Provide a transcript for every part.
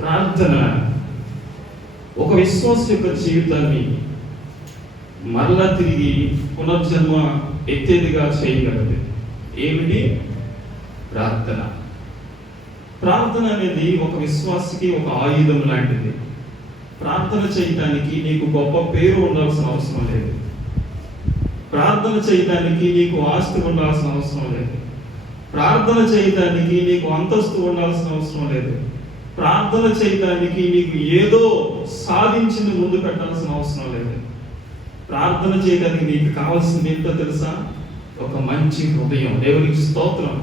ప్రార్థన ఒక విశ్వాస యొక్క జీవితాన్ని మరలా తిరిగి పునర్జన్మ ఎత్తేదిగా చేయగలదు. ఏమిటి? ప్రార్థన. ప్రార్థన అనేది ఒక విశ్వాసకి ఒక ఆయుధం లాంటిది. ప్రార్థన చేయటానికి నీకు గొప్ప పేరు ఉండాల్సిన అవసరం లేదు. ప్రార్థన చేయటానికి నీకు ఆస్తి ఉండాల్సిన అవసరం లేదు. ప్రార్థన చేయటానికి నీకు అంతస్తు ఉండాల్సిన అవసరం లేదు. ప్రార్థన చేయటానికి నీకు ఏదో సాధించింది ముందు పెట్టాల్సిన అవసరం లేదు. ప్రార్థన చేయడానికి నీకు కావాల్సింది ఏంటో తెలుసా? ఒక మంచి హృదయం. దేవునికి స్తోత్రం.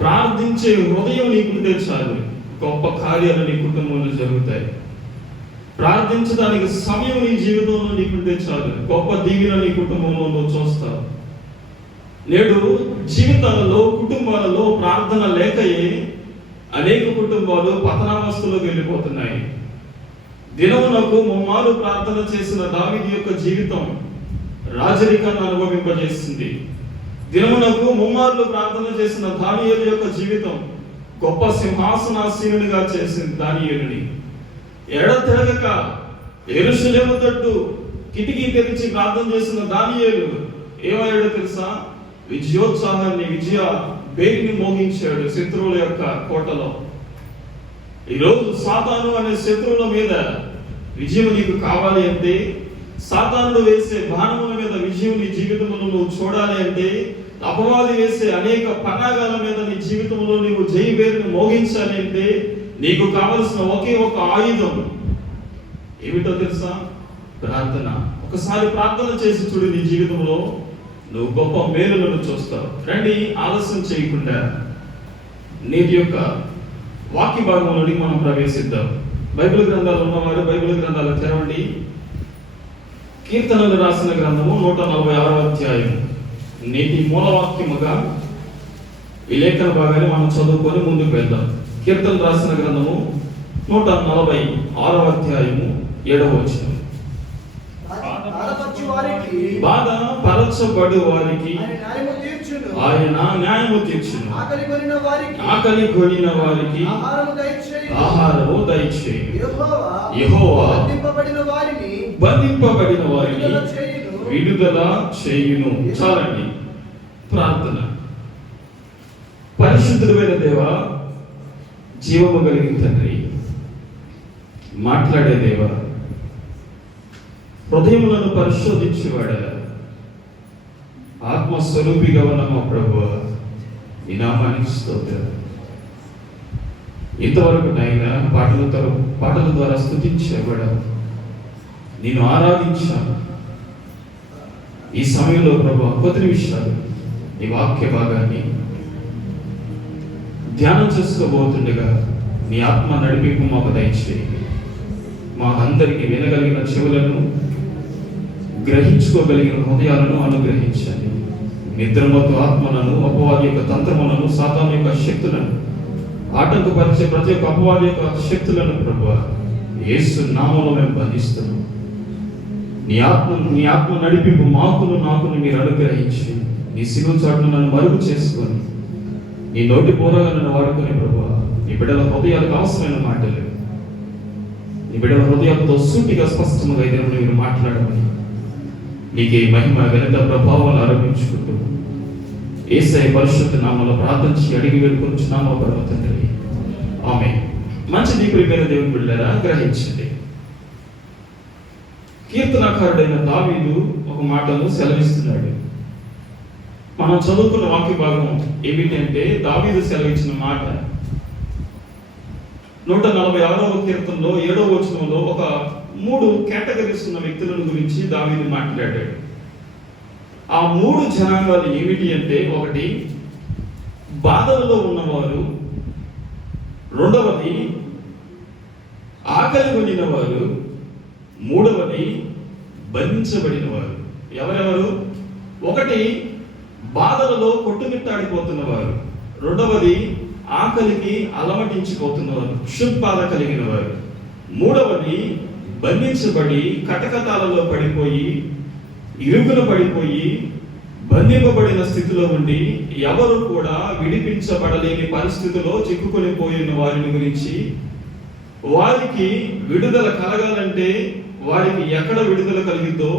ప్రార్థించే హృదయం నీకుంటే చాలు, గొప్ప కార్యాలు నీ కుటుంబంలో జరుగుతాయి. ప్రార్థించడానికి సమయం నీ జీవితంలో నీకుంటే చాలు, గొప్ప దీవెన నీ కుటుంబంలో నువ్వు చూస్తావు. నేడు జీవితాలలో, కుటుంబాలలో ప్రార్థన లేకయే అనేక కుటుంబాలు పతనావస్థలోకి వెళ్ళిపోతున్నాయి. దినమునకు ముమ్మారు ప్రార్థన చేసిన దావీదు యొక్క జీవితం రాజరికాన్ని అనుభవింపజేసింది. దినమునకు ముమ్మార్లు ప్రార్థన చేసిన దానియేలు యొక్క జీవితం గొప్ప సింహాసనాసీనుడిగా చేసింది. దానియేలుని ఎడతెగక యెరూషలేము తట్టు కిటికీ తెరిచి ప్రార్థన చేసిన దానియేలు ఏమయ్యాడో తెలుసా? విజయోత్సాహాన్ని, విజయ బేటిని మోగించాడు శత్రువుల యొక్క కోటలో. ఈరోజు సాతాను అనే శత్రువుల మీద విజయం నీకు కావాలి అంటే, సాతానుడు వేసే బాణముల మీద విజయం నీ జీవితంలో నువ్వు చూడాలి అంటే, అపవాది వేసే అనేక పన్నాగాల మీద నీ జీవితంలో నీవు జయబేరుని మోగించాలి అంటే, నీకు కావలసిన ఒకే ఒక ఆయుధం ఏమిటో తెలుసా? ప్రార్థన. ఒకసారి ప్రార్థన చేసి చూడు, నీ జీవితంలో నువ్వు గొప్ప మేలులను చూస్తావు. రండి, ఆలస్యం చేయకుండా నేటి యొక్క వాక్య భాగంలోని మనం ప్రవేశిద్దాం. బైబిల్ గ్రంథాలు ఉన్నవారు బైబిల్ గ్రంథాలు తెరవండి. కీర్తనలు రాసిన గ్రంథము 146వ అధ్యాయం. నేటి మూలవాక్యముగా ఈ లేఖన భాగాన్ని మనం చదువుకొని ముందుకు వెళ్దాం. కీర్తనలు రాసిన గ్రంథము 146వ అధ్యాయము 7వ వచనం. బాధపరచబడు వారికి ఆయన న్యాయము తీర్చును, ఆకలి కొనిన వారికి ఆహారము దయచేయును. యెహోవా బంధింపబడిన వారిని విడుదల చేయును. చాలండి. ప్రార్థన. పరిశుద్ధుడైన దేవా, జీవము కలిగిన తండ్రి, మాట్లాడే దేవా, హృదయములను పరిశోధించేవాడా, ఆత్మస్వరూపిగా ఉన్న మా ప్రభువా, ఈ నామానికి స్తోత్రం. ఇంతవరకు నాయనా పాటల ద్వారా స్తుతించేవాడా, నేను ఆరాధించాను. ఈ సమయంలో ప్రభు 10 నిమిషాలు ఈ వాక్య భాగాన్ని ధ్యానం చేసుకోబోతుండగా నీ ఆత్మ నడిపింపు మాకు దయచేయండి. మా అందరికి వినగలిగిన చెవులను, గ్రహించుకోగలిగిన హృదయాలను అనుగ్రహించండి. నిద్రమత్తు ఆత్మలను, అపవాది యొక్క తంత్రములను, సాతాను యొక్క శక్తులను, ఆటంకపరిచే ప్రతి ఒక్క అపవాది యొక్క శక్తులను ప్రభువా యేసు నామములో మేము బంధిస్తున్నాం. నీ ఆత్మ నడిపింపు నాకును మీరు అనుగ్రహించి, నీ సిలువ చాటును నన్ను మరుగు చేసుకొని, నీ నోటి పూరగా నన్ను వాడుకొని ప్రభువా, నీ బిడ్డల హృదయాలకు అవసరమైన మాటలు, నీ బిడ్డల హృదయాలతో సూటిగా స్పష్టంగా అయితే మీరు మాట్లాడమని నీకే మహిమ, ఘనత, ప్రభావాలు ఆరోపించుకుంటూ యేసయ్య పరిశుద్ధ నామములో ప్రార్థించి అడిగి వేడుకొనుచున్నాము పరమ తండ్రి. ఆమేన్. మంచిది ప్రియమైన దేవుని బిడ్డలారా, గ్రహించండి. కీర్తనకారుడైన దావీదు ఒక మాటను సెలవిస్తున్నాడు. మనం చదువుకున్న వాక్య భాగం ఏమిటంటే, దావీదు సెలవిచ్చిన మాట 146వ కీర్తనలో 7వ వచనంలో ఒక 3 కేటగిరీస్ ఉన్న వ్యక్తులను గురించి దావీదు మాట్లాడాడు. ఆ 3 జనాంగాలు ఏమిటి అంటే, ఒకటి బాధలలో ఉన్నవారు, రెండవది ఆకలి కొనిన వారు, మూడవది బంధించబడిన వారు. ఎవరెవరు? ఒకటి బాధలలో కొట్టుమిట్టాడిపోతున్నవారు, రెండవది ఆకలికి అలమటించిపోతున్నవారు, క్షుద్బాధ కలిగిన వారు, మూడవది బంధించబడి కటకటాలలో పడిపోయి, ఇరుకులు పడిపోయి బంధింపబడిన స్థితిలో ఉండి ఎవరు కూడా విడిపించబడలేని పరిస్థితిలో చిక్కుకొని పోయిన వారిని గురించి, వారికి విడుదల కలగాలంటే వారికి ఎక్కడ విడుదల కలిగిద్దో,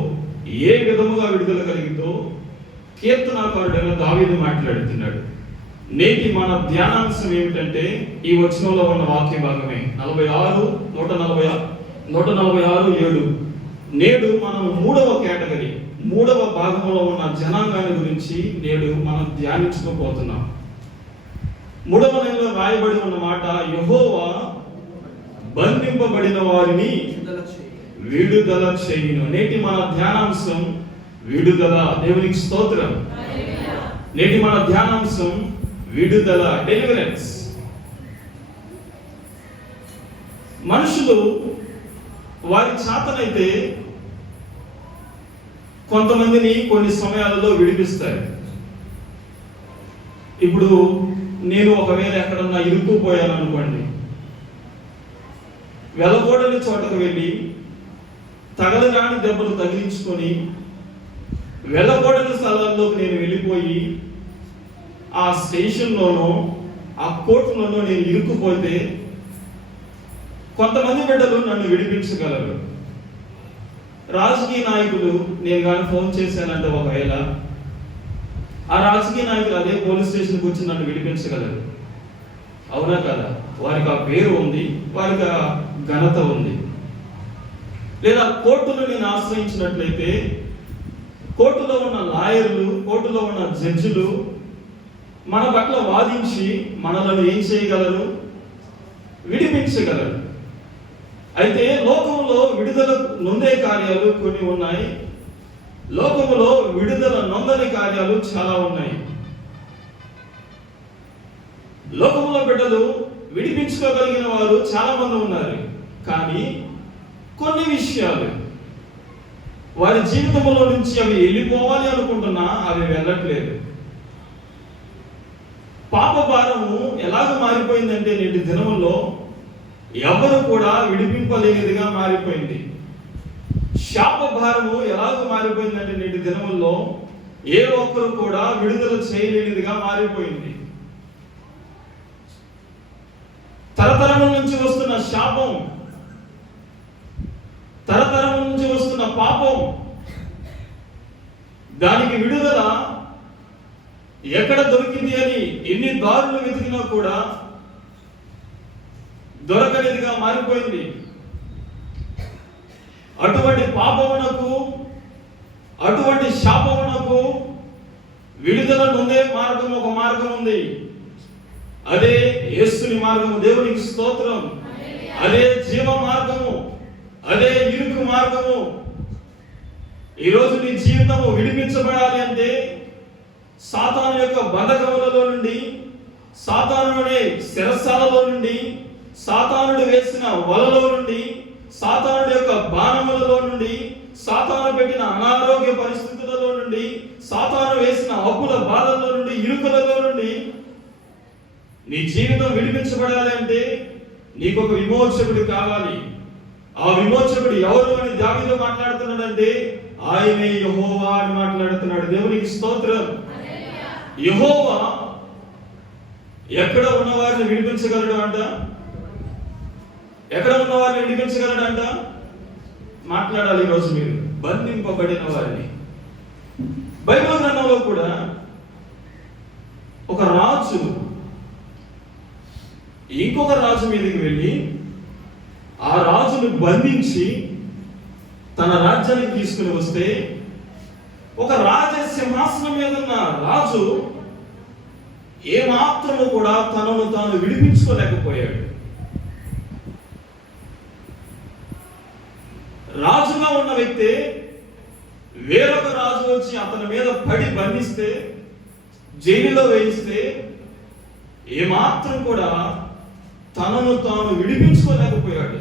ఏ విధముగా విడుదల కలిగిద్దో కీర్తనాకారుడైన దావీదు మాట్లాడుతున్నాడు. నేటి మన ధ్యానాంశం ఏమిటంటే ఈ వచనంలో ఉన్న వాక్య భాగమే 146:7. నేడు మనం మూడవ కేటగిరీ, మూడవ భాగంలో ఉన్న జనాంగాన్ని గురించి నేడు మనం ధ్యానించుకోబోతున్నాం. 3వ నెలలో రాయబడి ఉన్న మాట, యెహోవా బంధింపబడిన వారిని విడుదల చేయును. నేటి మన ధ్యానాంశం విడుదల. దేవునికి స్తోత్రం. నేటి మన ధ్యానాంశం విడుదల, డెలివరెన్స్. మనుషులు వారి చేతనైతే కొంతమందిని కొన్ని సమయాలలో విడిపిస్తారు. ఇప్పుడు నేను ఒకవేళ ఎక్కడన్నా ఇరుక్కుపోయాను అనుకోండి, వెళ్ళకూడని చోటకు వెళ్ళి తగలరాని దెబ్బలు తగిలించుకొని వెళ్ళకూడని స్థలాల్లోకి నేను వెళ్ళిపోయి ఆ స్టేషన్లోనో ఆ కోర్టులోనో నేను ఇరుక్కుపోతే కొంతమంది బిడ్డలు నన్ను విడిపించగలరు. రాజకీయ నాయకులు నేను కానీ ఫోన్ చేశానంటే ఒకవేళ ఆ రాజకీయ నాయకులు అదే పోలీస్ స్టేషన్కి వచ్చి నన్ను విడిపించగలరు. అవునా కదా? వారికి ఆ పేరు ఉంది, వారికి ఆ ఘనత ఉంది. లేదా కోర్టును నేను ఆశ్రయించినట్లయితే కోర్టులో ఉన్న లాయర్లు, కోర్టులో ఉన్న జడ్జిలు మన పట్ల వాదించి మనలను ఏం చేయగలరు? విడిపించగలరు. అయితే లోకములో విడుదల నొందే కార్యాలు కొన్ని ఉన్నాయి, లోకములో విడుదల నొందని కార్యాలు చాలా ఉన్నాయి. లోకములో బిడ్డలు విడిపించుకోగలిగిన వారు చాలా మంది ఉన్నారు. కానీ కొన్ని విషయాలు వారి జీవితంలో నుంచి అవి వెళ్ళిపోవాలి అనుకుంటున్నా అవి వెళ్ళట్లేదు. పాప భారము ఎలాగ మారిపోయిందంటే నేటి దినముల్లో ఎవరు కూడా విడిపింపలేనిదిగా మారిపోయింది. శాప భారము ఎలాగ మారిపోయిందంటే నేటి దినముల్లో ఏ ఒక్కరు కూడా విడుదల చేయలేనిదిగా మారిపోయింది. తరతరముల నుంచి వస్తున్న శాపం, తరతరముల నుంచి వస్తున్న పాపం, దానికి విడుదల ఎక్కడ దొరికింది అని ఎన్ని దారులు వెతికినా కూడా దొరకనిదిగా మారిపోయింది. అటువంటి పాపమునకు, అటువంటి శాపమునకు విడుదల నొందే మార్గం ఒక మార్గం ఉంది. అదే యేసుని మార్గము. దేవునికి స్తోత్రం. అదే జీవ మార్గము, అదే ఇరుకు మార్గము. ఈరోజు నీ జీవితము విడిపించబడాలి అంటే సాతాను యొక్క బంధకములలో నుండి, సాతానుడే శిరస్సాలలో నుండి, సాతానుడు వేసిన వలలో నుండి, సాతానుడి యొక్క బాణములలో నుండి, సాతాను పెట్టిన అనారోగ్య పరిస్థితులలో నుండి, సాతాను వేసిన అప్పుల బాధల్లో నుండి, ఇరుకులలో నుండి నీ జీవితం విడిపించబడాలి అంటే నీకు ఒక విమోచకుడు కావాలి. ఆ విమోచకుడు ఎవరు అని దావీదు మాట్లాడుతున్నాడంటే ఆయనే యెహోవా అని మాట్లాడుతున్నాడు. దేవునికి స్తోత్రం. యెహోవా ఎక్కడ ఉన్నవారిని విడిపించగలడు అంట? ఎక్కడ ఉన్నవారిని విడిపించగలడు అంట? మాట్లాడాలి ఈరోజు మీరు. బంధింపబడిన వారిని. బైబిల్ గ్రంథంలో కూడా ఒక రాజు ఇంకొక రాజు మీదకి వెళ్ళి ఆ రాజును బంధించి తన రాజ్యానికి తీసుకుని వస్తే ఒక రాజ సింహాసనం మీద ఉన్న రాజు ఏమాత్రము కూడా తనను తాను విడిపించుకోలేకపోయాడు. రాజుగా ఉన్న వ్యక్తి వేరొక రాజు వచ్చి అతని మీద పడి బంధిస్తే, జైలులో వేయిస్తే ఏమాత్రం కూడా తనను తాను విడిపించుకోలేకపోయాడు.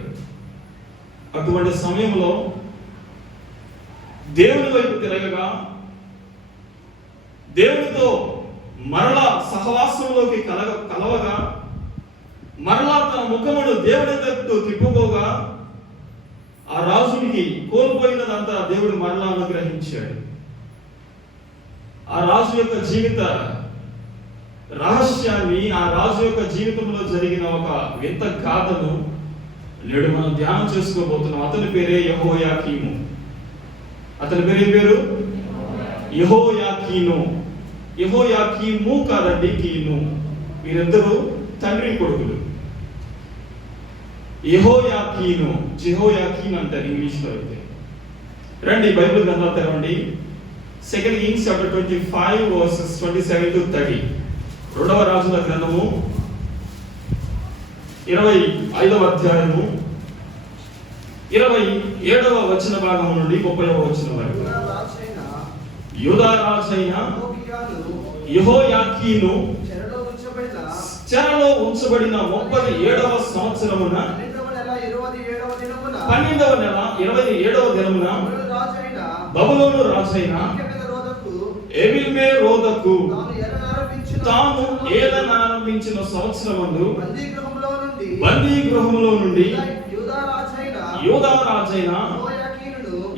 అటువంటి సమయంలో దేవుని వైపు తిరగగా, దేవునితో మరలా సహవాసంలోకి కలవగా, మరలా తన ముఖమును దేవుని వైపు తిప్పుకోగా ఆ రాజునికి కోల్పోయినదంతా దేవుడు మరలా అనుగ్రహించాడు. ఆ రాజు యొక్క జీవిత రహస్యాన్ని, ఆ రాజు యొక్క జీవితంలో జరిగిన ఒక వింత గాథను నేడు మనం ధ్యానం చేసుకోబోతున్నాం. అతని పేరే యెహోయాకీము. అతని పేరు యెహోయాకీను. యెహోయాకీము కాదండి, కీను. వీరిద్దరూ తండ్రి కొడుకులు. యెహోయాకీను, జెహోయాకీన్ అంటారు ఇంగ్లీష్లో అయితే. రండి బైబిల్ గ్రంథాలు తెరవండి. 2 Kings chapter 25 verses 27 to 30. రెండవ రాజుల గ్రంథము 25వ అధ్యాయము 27వ వచన భాగం నుండి 30వ వచనం వరకు. యూదా రాజైన యెహోయాకీను చెరలో ఉంచబడిన 37వ సంవత్సరమున 12వ నెల 27వ దినమున బబులోను రాజైన ఎవిల్మెరోదకు తాను ఏలనారంభించిన సంవత్సరమందు బందీ గృహములో నుండి యూదా రాజైన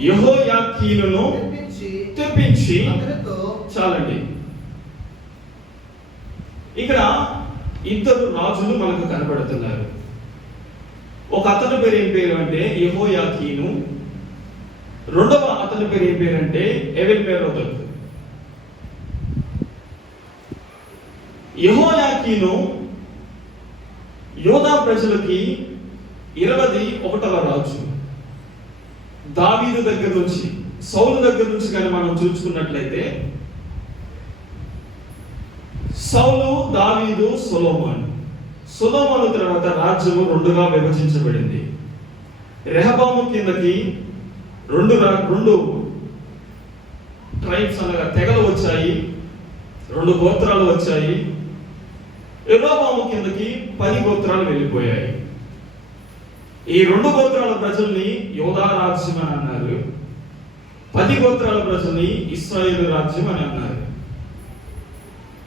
యెహోయాకీనును తెప్పించి, చాలండి. ఇక్కడ ఇద్దరు రాజులు మనకు కనబడుతున్నారు. ఒక అతని పేరు ఏం పేరు అంటే యెహోయాకీను, రెండవ అతని పేరు ఏం పేరు అంటే ఎవిల్మెరోదకు. యెహోయాకీను యూదా ప్రజలకి 21వ రాజు. దావీదు దగ్గర నుంచి, సౌలు దగ్గర నుంచి కానీ మనం చూసుకున్నట్లయితే సౌలు, దావీదు, సొలొమోను తర్వాత రాజ్యము రెండుగా విభజించబడింది. రెహబాము కిందకి రెండు ట్రైబ్స్ అనగా తెగలు వచ్చాయి, 2 గోత్రాలు వచ్చాయి. యెరోబాము కిందకి 10 గోత్రాలు వెళ్ళిపోయాయి. ఈ 2 గోత్రాల ప్రజల్ని యూదా రాజ్యం అని అన్నారు. 10 గోత్రాల ప్రజల్ని ఇశ్రాయేలు రాజ్యం అని అన్నారు.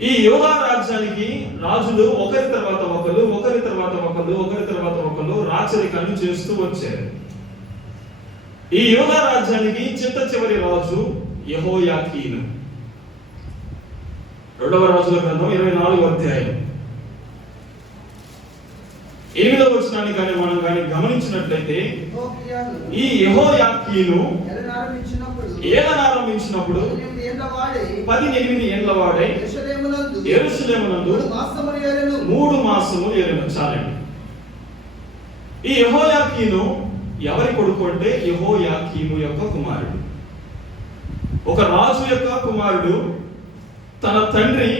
ఈ యూదా రాజ్యానికి రాజులు ఒకరి తర్వాత ఒకరు రాచరికాన్ని చేస్తూ వచ్చారు. ఈ యూదా రాజ్యానికి చిట్ట చివరి రాజు యెహోయాకీను. 2వ రాజుల గ్రంథం 24వ అధ్యాయం 8వ వచనాన్ని కానీ మనం కానీ గమనించినట్లయితే ఈ యెహోయాకీను ఏలనారంభించినప్పుడు 18 ఏళ్ల వాడై యెరూషలేమునందు 3 మాసములు ఏలెను. చాలండి. ఈ యెహోయాకీను ఎవరి కొడుకు అంటే యెహోయాకీము యొక్క కుమారుడు. ఒక రాజు యొక్క కుమారుడు తన తండ్రి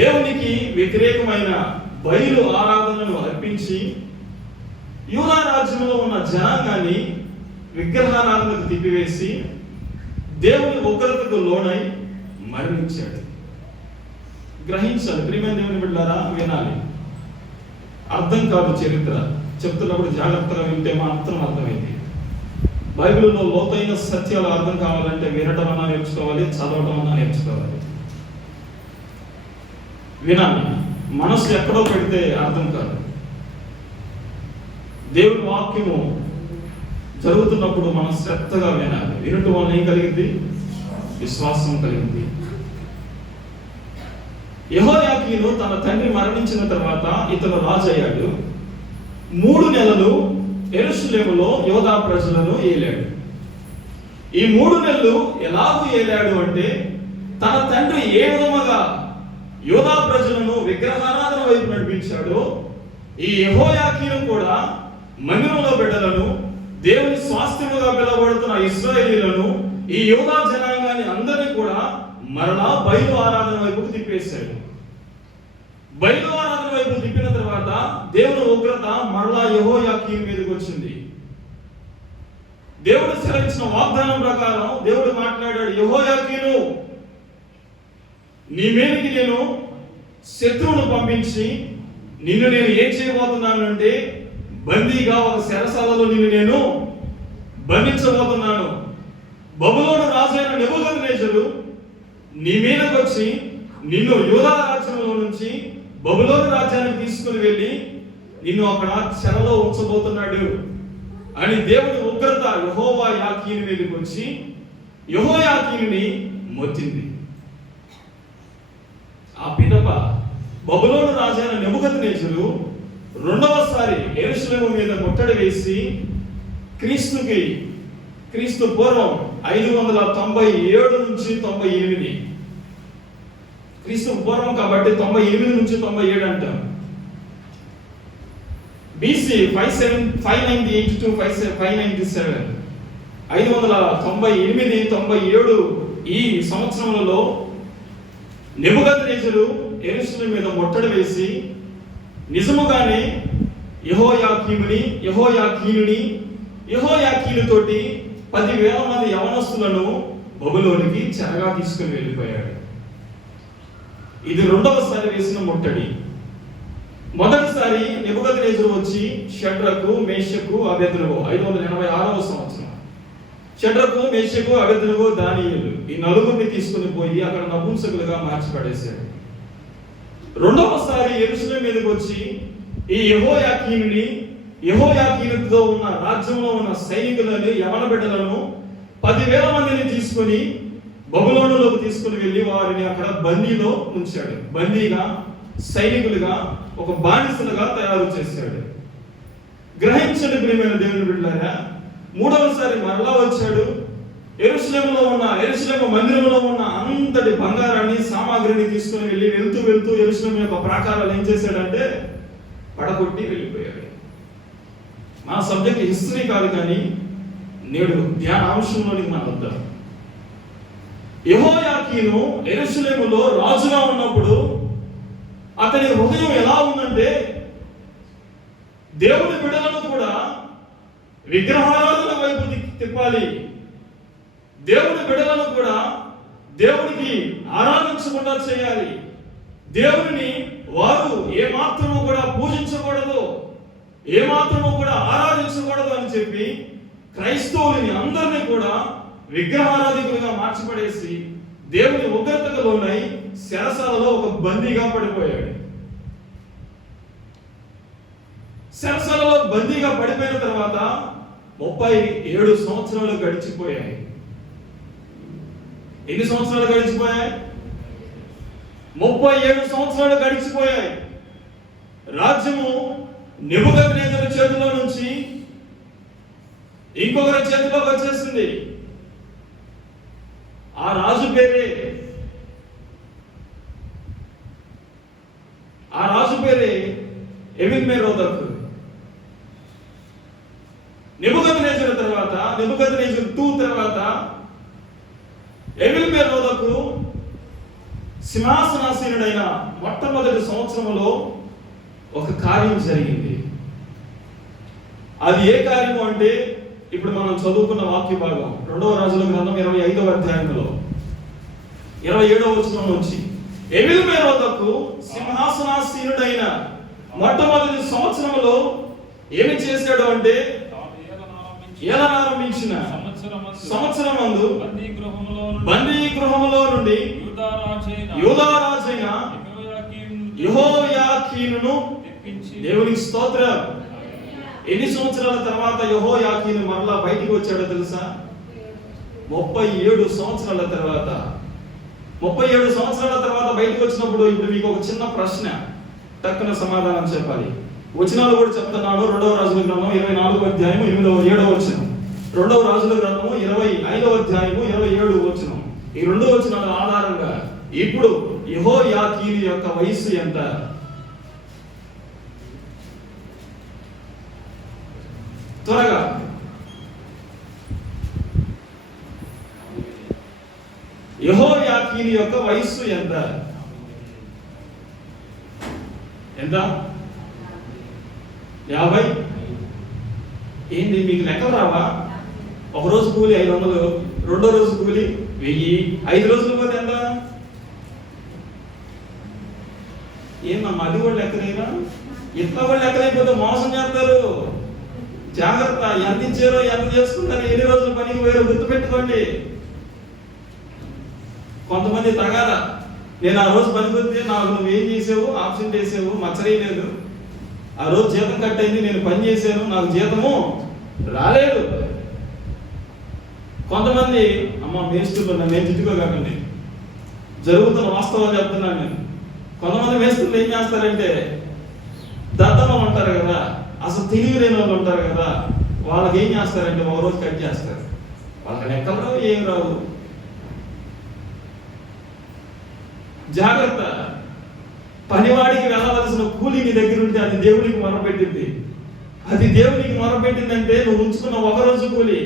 దేవునికి వ్యతిరేకమైన బయలు ఆరాధనను అర్పించి యూదా రాజ్యంలో ఉన్న జనాంగాన్ని విగ్రహారాధనకు తిప్పివేసి దేవుని ఉగ్రతకు లోనై మరణించాడు. గ్రహించాలి ప్రియమైన దేవుని బిడ్డలారా, వినాలి. అర్థం కాదు చరిత్ర చెప్తున్నప్పుడు జాగ్రత్తగా వింటే మాత్రం అర్థమైంది. బైబిల్లో లోతైన సత్యాలు అర్థం కావాలంటే వినడం అన్నా నేర్చుకోవాలి, చదవడం అన్నా నేర్చుకోవాలి. వినాలి. మనసు ఎక్కడో పెడితే అర్థం కాదు. దేవుని వాక్యము జరుగుతున్నప్పుడు మనం శ్రద్ధగా వినాలి. వినటం వల్ల ఏం కలిగింది? విశ్వాసం కలిగింది. యెహోయాకీను తన తండ్రి మరణించిన తర్వాత ఇతను రాజు అయ్యాడు. 3 నెలలు యెరూషలేములో యూదా ప్రజలను ఏలాడు. ఈ 3 నెలలు ఎలాగూ ఏలాడు అంటే తన తండ్రి ఏ విధముగా యూదా ప్రజలను విగ్రహారాధన వైపు నడిపించాడో ఈ యెహోయాకీను కూడా మందిరంలో బిడ్డలను, దేవుని స్వాస్థ్యముగా పిలువబడుతున్న ఇశ్రాయేలీయులను, ఈ యూదా జనాంగాన్ని అందరినీ కూడా మరలా బయలు ఆరాధన వైపుకు తిప్పేశాడు. బయలు ఆరాధన వైపు తిప్పిన తర్వాత దేవుని ఉగ్రత మరలా యెహోయాకీను మీదకి వచ్చింది. దేవుడు సెలవిచ్చిన వాగ్దానం ప్రకారం దేవుడు మాట్లాడాడు, యెహోయాకీను నీ మీదకి నేను శత్రువును పంపించి నిన్ను నేను ఏం చేయబోతున్నాను అంటే బందీగా ఒక చెరసాలలో నిన్ను నేను బంధించబోతున్నాను. బబులోను రాజైన నెబుకద్నెజరు నీ మీదకి వచ్చి నిన్ను యూదా రాజ్యంలో నుంచి బబులోను రాజ్యానికి తీసుకుని వెళ్ళి నిన్ను అక్కడ చెరలో ఉంచబోతున్నాడు అని దేవుని ఉగ్రత యెహోయాకీను మీదకి వచ్చి యెహోయాకీనుని మొత్తింది. ఆ పిదప బబులోను రాజైన నెబుకద్నెజరు రెండవసారి యెరూషలేము మీద ముట్టడి వేసి క్రీస్తు పూర్వం 597 నుంచి 98, క్రీస్తు పూర్వం కాబట్టి 98 నుంచి 97 అంటాం. బీసీ 598 to 597, 598, 97 ఈ సంవత్సరములలో నెబుకద్నెజరు యెరూషలేము మీద ముట్టడి వేసి నిజముగానే యెహోయాకీనుతోటి 10,000 మంది యవనస్తులను బబులోనికి చెరగా తీసుకుని వెళ్ళిపోయాడు. ఇది రెండవసారి వేసిన ముట్టడి. మొదటిసారి నెబుకద్నెజరు వచ్చి షడ్రకు, మేషకు, అబేద్నెగో 586వ సంవత్సరం. షడ్రకు, మేషకు, అబేద్నెగో, దానియేలు ఈ నలుగురిని తీసుకుని పోయి అక్కడ నపుంసకులుగా మార్చిపడేశాడు. రెండవసారి యెరూషలేము మీదకి వచ్చి ఈ యెహోయాకీనుతో ఉన్న రాజ్యంలో ఉన్న సైనికులని, యవన బిడ్డలను 10,000 మందిని తీసుకుని బబులోనులోకి తీసుకుని వెళ్ళి వారిని అక్కడ బందీలో ఉంచాడు. బందీగా, సైనికులుగా, ఒక బానిసలుగా తయారు చేశాడు. గ్రహించండి ప్రియమైన దేవుని బిడ్డలారా, మూడవసారి మరలా వచ్చాడు. యెరూషలేము మందిరంలో ఉన్న అంతటి బంగారాన్ని, సామాగ్రిని తీసుకుని వెళ్ళి వెళ్తూ యెరూషలేము యొక్క ప్రాకారాలు ఏం చేశాడంటే పడగొట్టి వెళ్ళిపోయాడు. మా సబ్జెక్ట్ హిస్టరీ కాదు, కానీ నేడు ధ్యాన అంశంలోనికి మనం వద్దాం. యెహోయాకీను యెరూషలేములో రాజుగా ఉన్నప్పుడు అతని హృదయం ఎలా ఉందంటే దేవుని బిడ్డలను కూడా విగ్రహారాధన వైపు తిప్పాలి, దేవుని బిడ్డలను కూడా దేవునికి ఆరాధించకుండా చేయాలి, దేవుని వారు ఏమాత్రము కూడా పూజించకూడదు, ఏమాత్రము కూడా ఆరాధించకూడదు అని చెప్పి క్రైస్తవులని అందరినీ కూడా విగ్రహారాధికులుగా మార్చిపడేసి దేవుని ఉగ్రతకు లోనై చెరసాలలో ఒక బందీగా పడిపోయాడు. చెరసాలలో బందీగా పడిపోయిన తర్వాత 37 సంవత్సరాలు గడిచిపోయాయి. ఎన్ని సంవత్సరాలు గడిచిపోయాయి? 37 సంవత్సరాలు గడిచిపోయాయి. రాజ్యము నెబుకద్నెజరు చేతిలో నుంచి ఇంకొకరి చేతిలోకి వచ్చేసింది. ఆ రాజు పేరే ఎవిల్మెరోదకు. నెబుకద్నెజరు తర్వాత, నెబుకద్నెజరు 2 తర్వాత ఎవిల్మెరోదకు సింహాసనాసీనుడైన మొట్టమొదటి సంవత్సరంలో ఒక కార్యం జరిగింది. అది ఏ కార్యము అంటే ఇప్పుడు మనం చదువుకున్న వాక్య భాగం 2వ రాజుల గ్రంథం 25వ అధ్యాయంలో 27వ వచనం నుంచి, ఎవిల్మెరోదకు సింహాసనాసీనుడైన మొట్టమొదటి సంవత్సరంలో ఏమి చేశాడు అంటే ఏలనారంభించిన సంవత్సరమందు బందీ గృహములో నుండి యూదారాజైన యెహోయాకీనును దేవునికి స్తోత్రం. ఎన్ని సంవత్సరాల తర్వాత యెహోయాకీను మరలా బయటికి వచ్చాడో తెలుసా? 37 సంవత్సరాల తర్వాత. 37 సంవత్సరాల తర్వాత బయటకు వచ్చినప్పుడు ఇప్పుడు మీకు ఒక చిన్న ప్రశ్న, టక్కున సమాధానం చెప్పాలి. వచనాలు కూడా చెప్తున్నాను. 2వ రాజుల గ్రంథం 24వ అధ్యాయం 7వ వచనం, 2వ రాజుల గ్రంథం 25వ అధ్యాయం 27వ వచనం. ఈ 2 వచనాల ఆధారంగా ఇప్పుడు యెహోయాకీను యొక్క వయస్సు ఎంత? త్వరగా యెహోయాకీను యొక్క వయస్సు ఎంత? ఎంత? 50. ఏంటి మీకు లెక్కలు రావా? ఒక రోజు కూలి 500, రెండో రోజు కూలి 1000, 5 రోజులు పోతే ఎంత? ఏమమ్మా అది కూడా లెక్కలేనా? ఇట్లా కూడా లెక్కలైపోతే మోసం చేస్తారు. జాగ్రత్త. ఎంత ఇచ్చారో, ఎంత చేసుకున్నారో, ఎన్ని రోజులు పనికి పోయారో గుర్తుపెట్టుకోండి. కొంతమంది తగాదా, నేను ఆ రోజు పనికి వస్తే నాకు నువ్వు ఏం చేసావు, ఆబ్సెంట్ వేసావు, మచ్చరేయలేదు, ఆ రోజు జీతం కట్ అయింది, నేను పని చేశాను, నాకు జీతము రాలేదు. కొంతమంది అమ్మ మేస్తున్నా, నేను తిట్టుకోకండి, జరుగుతున్న వాస్తవాలు చెప్తున్నాను నేను. కొంతమంది మేస్త్రులు ఏం చేస్తారంటే దద్దనం ఉంటారు కదా, అసలు తెలివి లేని వాళ్ళు ఉంటారు కదా, వాళ్ళకి ఏం చేస్తారంటే ఒక రోజు కట్ చేస్తారు. వాళ్ళకి ఎక్కడ రావు, ఏం రావు. జాగ్రత్త. పనివాడికి వెళ్ళవలసిన కూలి నీ దగ్గర ఉంటే అది దేవునికి మొరపెట్టింది. అది దేవునికి మొరపెట్టిందంటే నువ్వు ఉంచుకున్న ఒక రోజు కూలి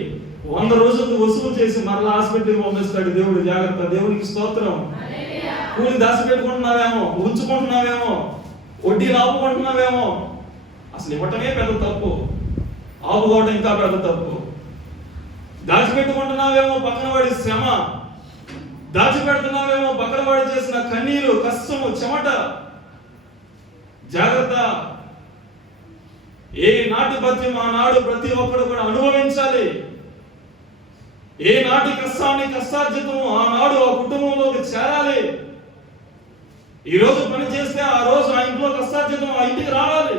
100 రోజులు వసూలు చేసి మరలా హాస్పిటల్కి పంపిస్తాడు దేవుడు. జాగ్రత్త. దేవునికి స్తోత్రం. కూలి దాచిపెట్టుకుంటున్నావేమో, ఉంచుకుంటున్నావేమో, వడ్డీలు ఆపుకుంటున్నావేమో. అసలు ఇవ్వటమే పెద్ద తప్పు, ఆపుకోవటం ఇంకా పెద్ద తప్పు. దాచిపెట్టుకుంటున్నావేమో పక్కన వాడి శ్రమ, దాచిపెడుతున్నావేమో పక్కన వాడి చేసిన కన్నీరు, కష్టము, చెమట. జాగ్రత్త. ఏ నాటి పద్యం ఆనాడు ప్రతి ఒక్కడు కూడా అనుభవించాలి. ఏ నాటి కష్టార్జితం ఆనాడు ఆ కుటుంబంలోకి చేరాలి. ఈ రోజు పని చేస్తే ఆ రోజు ఆ ఇంట్లో కష్టార్జితం ఆ ఇంటికి రావాలి.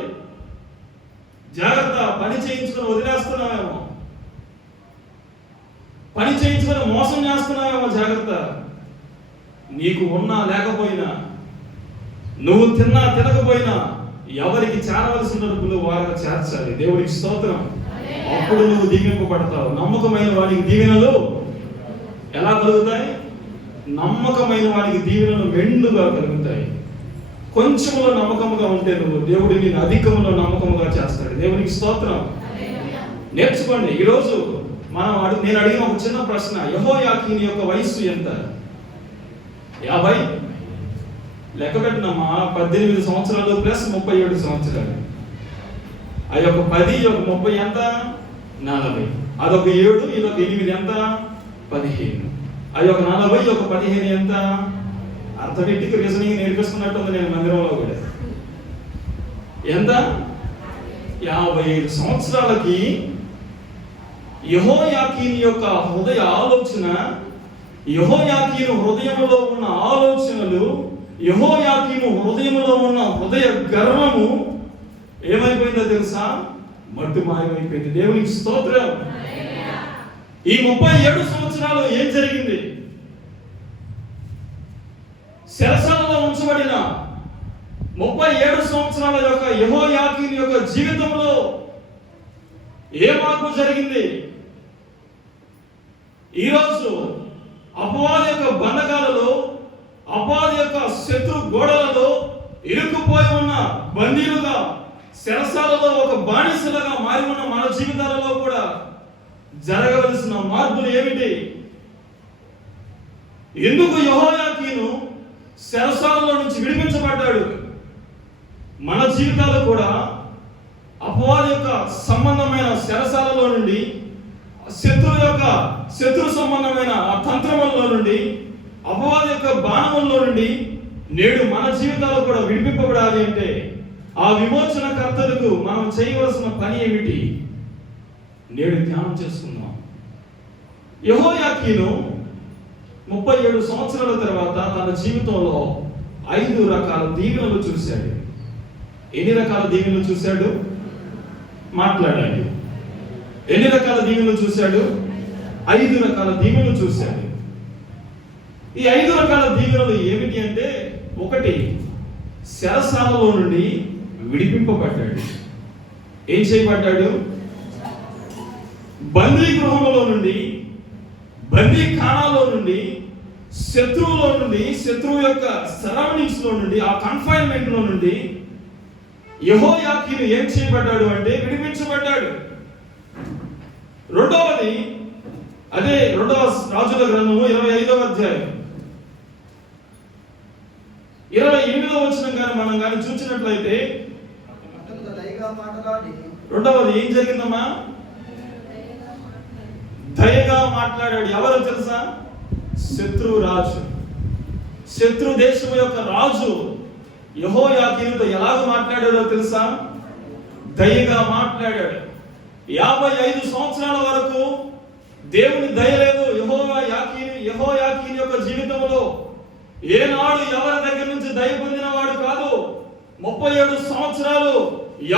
జాగ్రత్త. పని చేయించుకొని వదిలేస్తున్నావేమో, పని చేయించుకొని మోసం చేస్తున్నావేమో. జాగ్రత్త. నీకు ఉన్నా లేకపోయినా, నువ్వు తిన్నా తినకపోయినా ఎవరికి చేరవలసిన డబ్బులు వారికి చేర్చాలి. దేవుడికి స్తోత్రం. అప్పుడు నువ్వు దీవింపబడతావు. నమ్మకమైన వాడికి దీవెనలు ఎలా కలుగుతాయి? నమ్మకమైన వాడికి దీవెనలు మెండుగా కలుగుతాయి. కొంచెంలో నమ్మకముగా ఉంటే నువ్వు దేవుడు నేను అధికంలో నమ్మకముగా చేస్తాడు. దేవునికి స్తోత్రం. నేర్చుకోండి. ఈరోజు నేను అడిగిన ఒక చిన్న ప్రశ్న, యెహోయాకీను యొక్క వయస్సు ఎంత? 50. లెక్క పెట్టినమ్మా. 18 సంవత్సరాలు ప్లస్ 37 సంవత్సరాలు. ఆ యొక్క 10 యొక్క 30 ఎంత? 40. అదొక 7, ఇదొక 8 ఎంత? 15. ఆ యొక్క 40 ఒక 15 ఎంత? అర్థమెటిక్ రీజనింగ్ నేర్పిస్తున్నట్టుంది నేను మందిరంలో కూడా. ఎంత? 55 సంవత్సరాలకి యెహోయాకీను యొక్క హృదయ ఆలోచన, యెహోయాకీను హృదయంలో ఉన్న ఆలోచనలు, యెహోయాకీను హృదయంలో ఉన్న హృదయ గర్వము ఏమైపోయిందో తెలుసా? మట్టు మాయమైపోయింది. దేవునికి స్తోత్రం. ఈ 37 సంవత్సరాలు ఏం జరిగింది? శరసాలలో ఉంచబడిన 37 సంవత్సరాల యొక్క యెహోయాకీను యొక్క జీవితంలో ఏ మార్పు జరిగింది? ఈరోజు అపవాది యొక్క బంధకాలలో, అపవాది యొక్క శత్రు గోడలలో ఇరుక్కుపోయి ఉన్న బందీలుగా, శరసాలలో ఒక బానిసలుగా మారి ఉన్న మన జీవితాలలో కూడా జరగవలసిన మార్పులు ఏమిటి? ఎందుకు యెహోయాకీను శరసాలలో నుంచి విడిపించబడ్డాడు? మన జీవితాలు కూడా అపవాది యొక్క సంబంధమైన శరసాలలో నుండి, శత్రు సంబంధమైన ఆ తంత్రములలో నుండి, అపవాది యొక్క బాణములలో నుండి నేడు మన జీవితాలు కూడా విడిపింపబడాలి అంటే ఆ విమోచన కర్తలకు మనం చేయవలసిన పని ఏమిటి? నేడు ధ్యానం చేసుకుందాం. యెహోయాకీను 37 సంవత్సరాల తర్వాత తన జీవితంలో 5 రకాల దీవెనలు చూశాడు. ఎన్ని రకాల దీవెనలు చూశాడు? మాట్లాడాడు. ఎన్ని రకాల దీవెనలు చూశాడు? 5 రకాల దీవెనలు చూశాడు. ఈ 5 రకాల దీవెనలు ఏమిటి అంటే, 1, శరసాలలో నుండి విడిపింపబడ్డాడు. ఏం చేయబడ్డాడు? బందీ గృహంలో నుండి, బందీ ఖానాలో నుండి, శత్రువులో నుండి, శత్రువు యొక్క సరౌండింగ్స్ లో నుండి, ఆ కన్ఫైన్మెంట్ లో నుండి యెహోయాకీను ఏం చేయబడ్డాడు అంటే విడిపించబడ్డాడు. రెండవది, అదే 2వ రాజుల గ్రంథము 25వ అధ్యాయం 28వ వచనం గాని మనం గాని చూసినట్లయితే, రెండవది ఏం జరిగిందమ్మా? దయగా మాట్లాడాడు. ఎవరో తెలుసా? శత్రు రాజు, శత్రు దేశం యొక్క రాజు యెహోయాకీనుతో ఎలాగ మాట్లాడాడో తెలుసా? దయగా మాట్లాడాడు. 55 సంవత్సరాల వరకు దేవుని దయ లేదు యెహోయాకీను యొక్క జీవితంలో. ఏనాడు ఎవరి దగ్గర నుంచి దయ పొందిన వాడు కాదు. 37 సంవత్సరాలు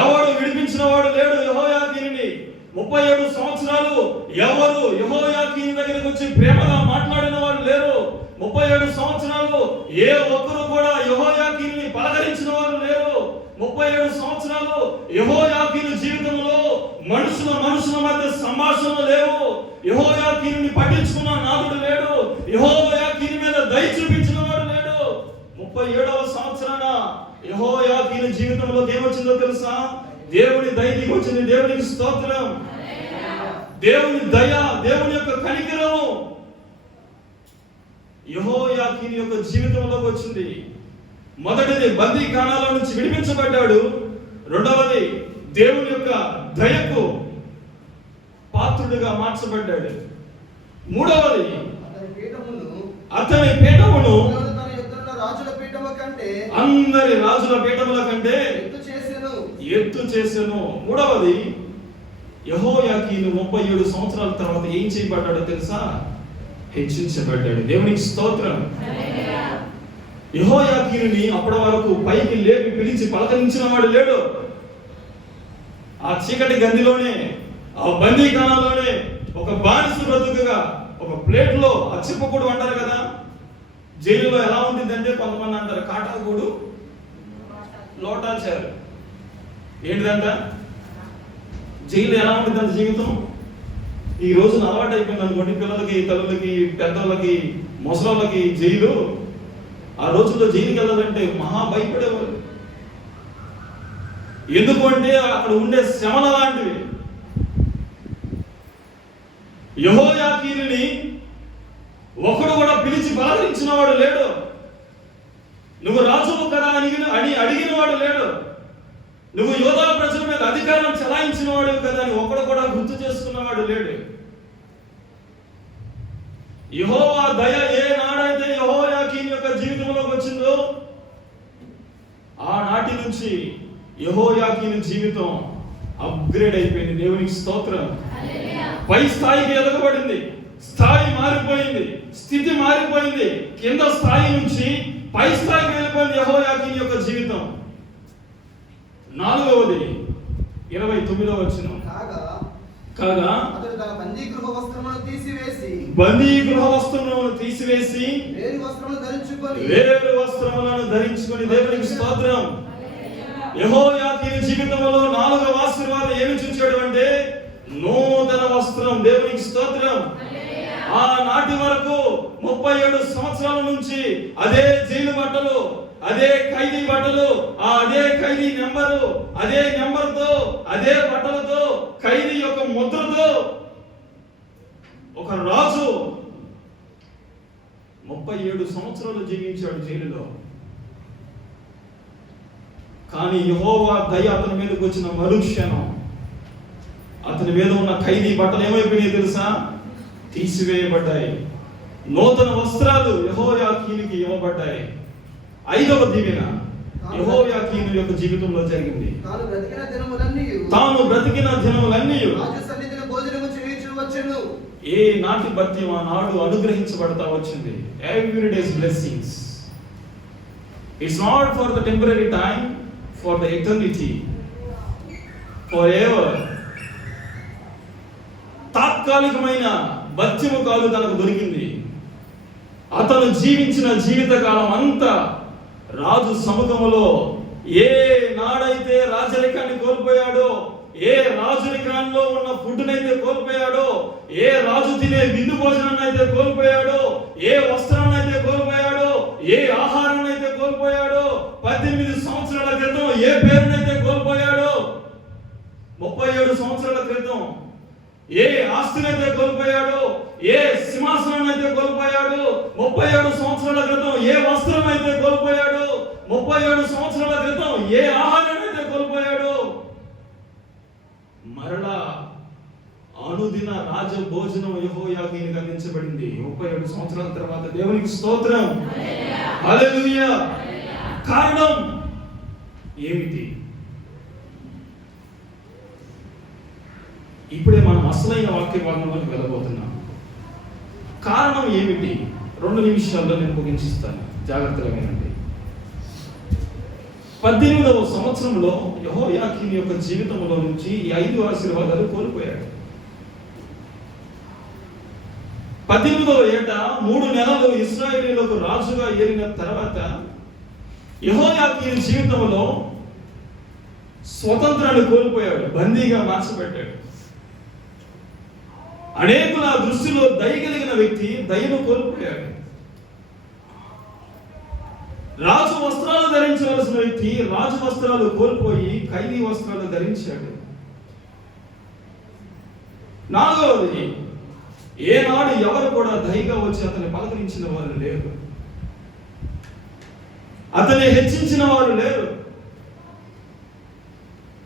ఎవడు విడిపించిన వాడు లేడు యెహోయాకీనుని. 37 సంవత్సరాలు ఎవరు యెహోయాకీను దగ్గరికి వచ్చి ప్రేమగా మాట్లాడిన వాడు లేరు. 37 సంవత్సరాలు ఏ ఒక్కరు కూడా యెహోయాకీనుని పలకరించిన వారు లేరు. 37 సంవత్సరాలు యెహోయాకీను జీవితంలో మనుషుల మధ్య సంభాషణలు లేవు. యెహోయాకీనుని పట్టించుకున్న నాదుడు లేడు. యెహోయాకీను మీద దయ చూపించిన వాడు లేడు. 37వ సంవత్సరాన యెహోయాకీను జీవితంలోకి ఏమొచ్చిందో తెలుసా? దేవుని దయ దిగి వచ్చింది. దేవునికి స్తోత్రం. దేవుని దయ, దేవుని యొక్క కనికరం యెహోయాకీను యొక్క జీవితంలోకి వచ్చింది. మొదటిది బందీఖానాలో నుంచి విడిపించబడ్డాడు. రెండవది దేవుని యొక్క దయకు పాత్రుడిగా మార్చబడ్డాడు. మూడవది అతని పీఠమును అందరి రాజుల పీఠముల కంటే ఎత్తు చేసెను. మూడవది యెహోయాకీను 37 సంవత్సరాల తర్వాత ఏం చేయబడ్డాడో తెలుసా? హెచ్చించబడ్డాడు. దేవునికి స్తోత్రం. యెహోయాకీనుని అప్పటి వరకు పైకి లేపి పిలిచి పలకరించిన వాడు లేడు. ఆ చీకటి గదిలోనే, ఆ బందీఖానాలోనే ఒక బానిస బ్రతుకుగా ఒక ప్లేట్లో అచ్చిప్పకూడు అంటారు కదా. జైలులో ఎలా ఉంటుందంటే కొంతమంది అంటారు కాటాకూడు లోటాచారు. ఏంటిదంట? జైలు ఎలా ఉంటుందంట జీవితం? ఈ రోజున అలవాటు అయిపోయింది అనుకోండి, పిల్లలకి, తల్లులకి, పెద్దలకి, ముసలోళ్ళకి జైలు. ఆ రోజుల్లో జైలుకి వెళ్ళాలంటే మహా భయపడేవారు. ఎందుకంటే అక్కడ ఉండే శ్రమల లాంటివి. యెహోయాకీనుని ఒకడు కూడా పిలిచి పలకరించిన వాడు లేడు. నువ్వు రాజువు కదా అని అడిగిన వాడు లేడు. నువ్వు యోధా ప్రజల మీద అధికారం చెలాయించిన వాడు కదా అని ఒకడు కూడా గుర్తు చేసుకున్నవాడు లేడు. యెహోవా దయ ఏ నాడైతే యెహోయాకీను యొక్క జీవితంలోకి వచ్చిందో ఆనాటి నుంచి యెహోయాకీను జీవితం అప్గ్రేడ్ అయిపోయింది. దేవునికి స్తోత్రం. పై స్థాయికి ఎదగబడింది. స్థాయి మారిపోయింది, స్థితి మారిపోయింది. కింద స్థాయి నుంచి పై స్థాయికి వెళ్ళిపోయింది యెహోయాకీను యొక్క జీవితం. 4వది 29వ వచనం. కాగా అతడు తన బందీ గృహ వస్త్రములను తీసివేసి వేరు వస్త్రములను ధరించుకొని దేవునికి స్తోత్రం. యెహోయాకీను జీవితంలో 4వ ఆశీర్వాదం ఏమి చూచాడు అంటే నూతన వస్త్రం. దేవునికి స్తోత్రం. ఆ నాటి వరకు 37 సంవత్సరాల నుంచి అదే జైలు బట్టలు, అదే ఖైదీ బట్టలు, అదే ఖైదీ నెంబరు, అదే నెంబర్తో, అదే బట్టలతో, ఖైదీ యొక్క ముద్రతో ఒక రాజు 37 సంవత్సరాలు జీవించాడు జైలులో. కానీ యెహోవా దయ అతని మీదకి వచ్చిన మరుక్షణం అతని మీద ఉన్న ఖైదీ బట్టలు ఏమైపోయినాయి తెలుసా? తీసివేయబడ్డాయి. నూతన వస్త్రాలు యెహోయాకీనుకి ఇవ్వబడ్డాయి. 5వ దీవెన యెహోయాకీను యొక్క జీవితంలో జరిగింది. తాను బ్రతికిన దినములన్నీ ఏ నాటి భత్యం ఆ నాడు అనుగ్రహించబడతా వచ్చింది. Every days blessings. It's not for the temporary time, for the eternity, for ever. తాత్కాలికమైన భత్యము కాదు తనకు దొరికింది. అతను జీవించిన జీవితకాలం అంతా రాజు సముఖములో ఏ నాడైతే రాజరికాన్ని కోల్పోయాడో, ఏ రాజరికాల్లో ఉన్న ఫుడ్నైతే కోల్పోయాడో, ఏ రాజు తినే విందు భోజనాన్ని అయితే కోల్పోయాడో, ఏ వస్త్రాన్ని అయితే కోల్పోయాడో, ఏ ఆహారాన్ని అయితే కోల్పోయాడో, 18 సంవత్సరాల క్రితం ఏ పేరునైతే కోల్పోయాడో, 37 సంవత్సరాల క్రితం ఏ ఆస్తినైతే కోల్పోయాడో, ఏ సింహాసనాన్ని అయితే కోల్పోయాడు, 37 సంవత్సరాల క్రితం ఏ వస్త్రం అయితే కోల్పోయాడు, 37 సంవత్సరాల క్రితం ఏ ఆహారాన్ని అయితే కోల్పోయాడు, మరలా అనుదిన రాజ భోజనం యెహోయాకీనుకు అందించబడింది 37 సంవత్సరాల తర్వాత. దేవునికి స్తోత్రం. హల్లెలూయా. కారణం ఏమిటి? ఇప్పుడే మనం అసలైన వాక్య భాగంలోకి వెళ్ళబోతున్నాం. కారణం ఏమిటి? 2 నిమిషాల్లో నేను ముగించిస్తాను, జాగ్రత్తగా వినండి. 18వ సంవత్సరంలో యెహోయాకీను యొక్క జీవితంలో నుంచి ఈ 5 ఆశీర్వాదాలు కోల్పోయాడు. 18వ ఏట 3 నెలలు ఇశ్రాయేలీయులకు రాజుగా ఏలిన తర్వాత యెహోయాకీను జీవితంలో స్వతంత్రాన్ని కోల్పోయాడు, బందీగా మార్చబడ్డాడు. అనేకుల దృష్టిలో దయగలిగిన వ్యక్తి దయను కోల్పోయాడు. రాజు వస్త్రాలు ధరించవలసిన వ్యక్తి రాజు వస్త్రాలు కోల్పోయి ఖైదీ వస్త్రాలు ధరించాడు. 4వది, ఏనాడు ఎవరు కూడా దయగా వచ్చి అతన్ని పలకరించిన వారు లేరు, అతన్ని హెచ్చించిన వారు లేరు.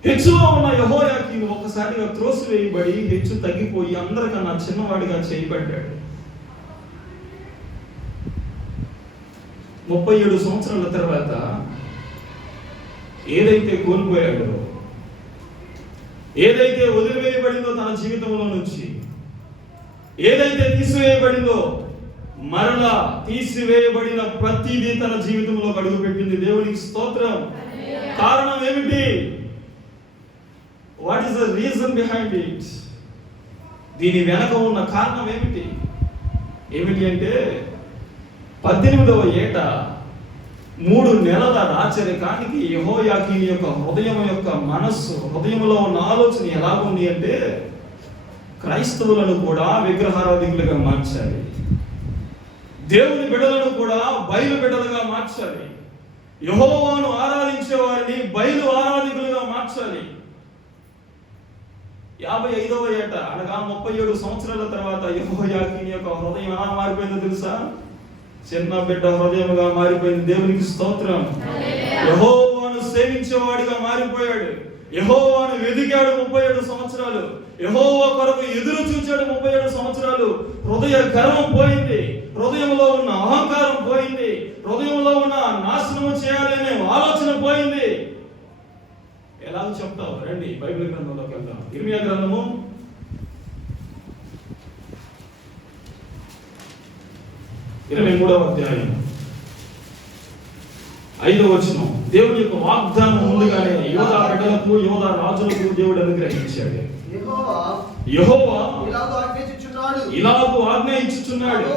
హెచ్చులో ఉన్న యెహోయాకీను ఒక్కసారిగా త్రోసివేయబడి హెచ్చు తగ్గిపోయి అందరికన్నా చిన్నవాడిగా చేయబడ్డాడు. 37 సంవత్సరాల తర్వాత ఏదైతే కోల్పోయాడో, ఏదైతే వదిలివేయబడిందో తన జీవితంలో నుంచి, ఏదైతే తీసివేయబడిందో, మరలా తీసివేయబడిన ప్రతిదీ తన జీవితంలో అడుగుపెట్టింది. దేవునికి స్తోత్రం. కారణం ఏమిటి? What is the reason behind it? దీని వెనక ఉన్న కారణం ఏమిటి? ఏమిటి అంటే 18వ ఏట 3 నెలల రాచరికానికి యెహోయాకీను యొక్క హృదయం యొక్క మనస్సు, హృదయంలో ఉన్న ఆలోచన ఎలా ఉంది అంటే క్రైస్తవులను కూడా విగ్రహారాధికులుగా మార్చాలి, దేవుని బిడ్డలను కూడా బయలు బిడ్డలుగా మార్చాలి, యెహోవాను ఆరాధించే వారిని బయలు ఆరాధికులుగా మార్చాలి. 55వ ఏట అనగా 37 సంవత్సరాల తర్వాత యెహోయాకీను యొక్క హృదయం ఎలా మారిపోయిందో తెలుసా? చిన్న బిడ్డ హృదయముగా మారిపోయింది. దేవునికి స్తోత్రం. యెహోవాను సేవించేవాడిగా మారిపోయాడు. యెహోవాను వెదికాడు 37 సంవత్సరాలు. యెహోవా కొరకు ఎదురు చూచాడు 37 సంవత్సరాలు. హృదయ గర్వం పోయింది, హృదయంలో ఉన్న అహంకారం పోయింది, హృదయంలో ఉన్న నాశనము చేయాలనే ఆలోచన పోయింది. ఎలా చెప్తావు? రండి బైబిల్ గ్రంథంలోకి వెళ్దాం. ఇర్మియా గ్రంథము 23వ అధ్యాయం 5వ వచనం. దేవుని యొక్క వాగ్దానం ముందుగానే యోధా బిడ్డలకు, యోధా రాజులకు దేవుడు అనుగ్రహించాడు. యెహోవా ఇలాగు ఆజ్ఞ ఇచ్చుచున్నాడు,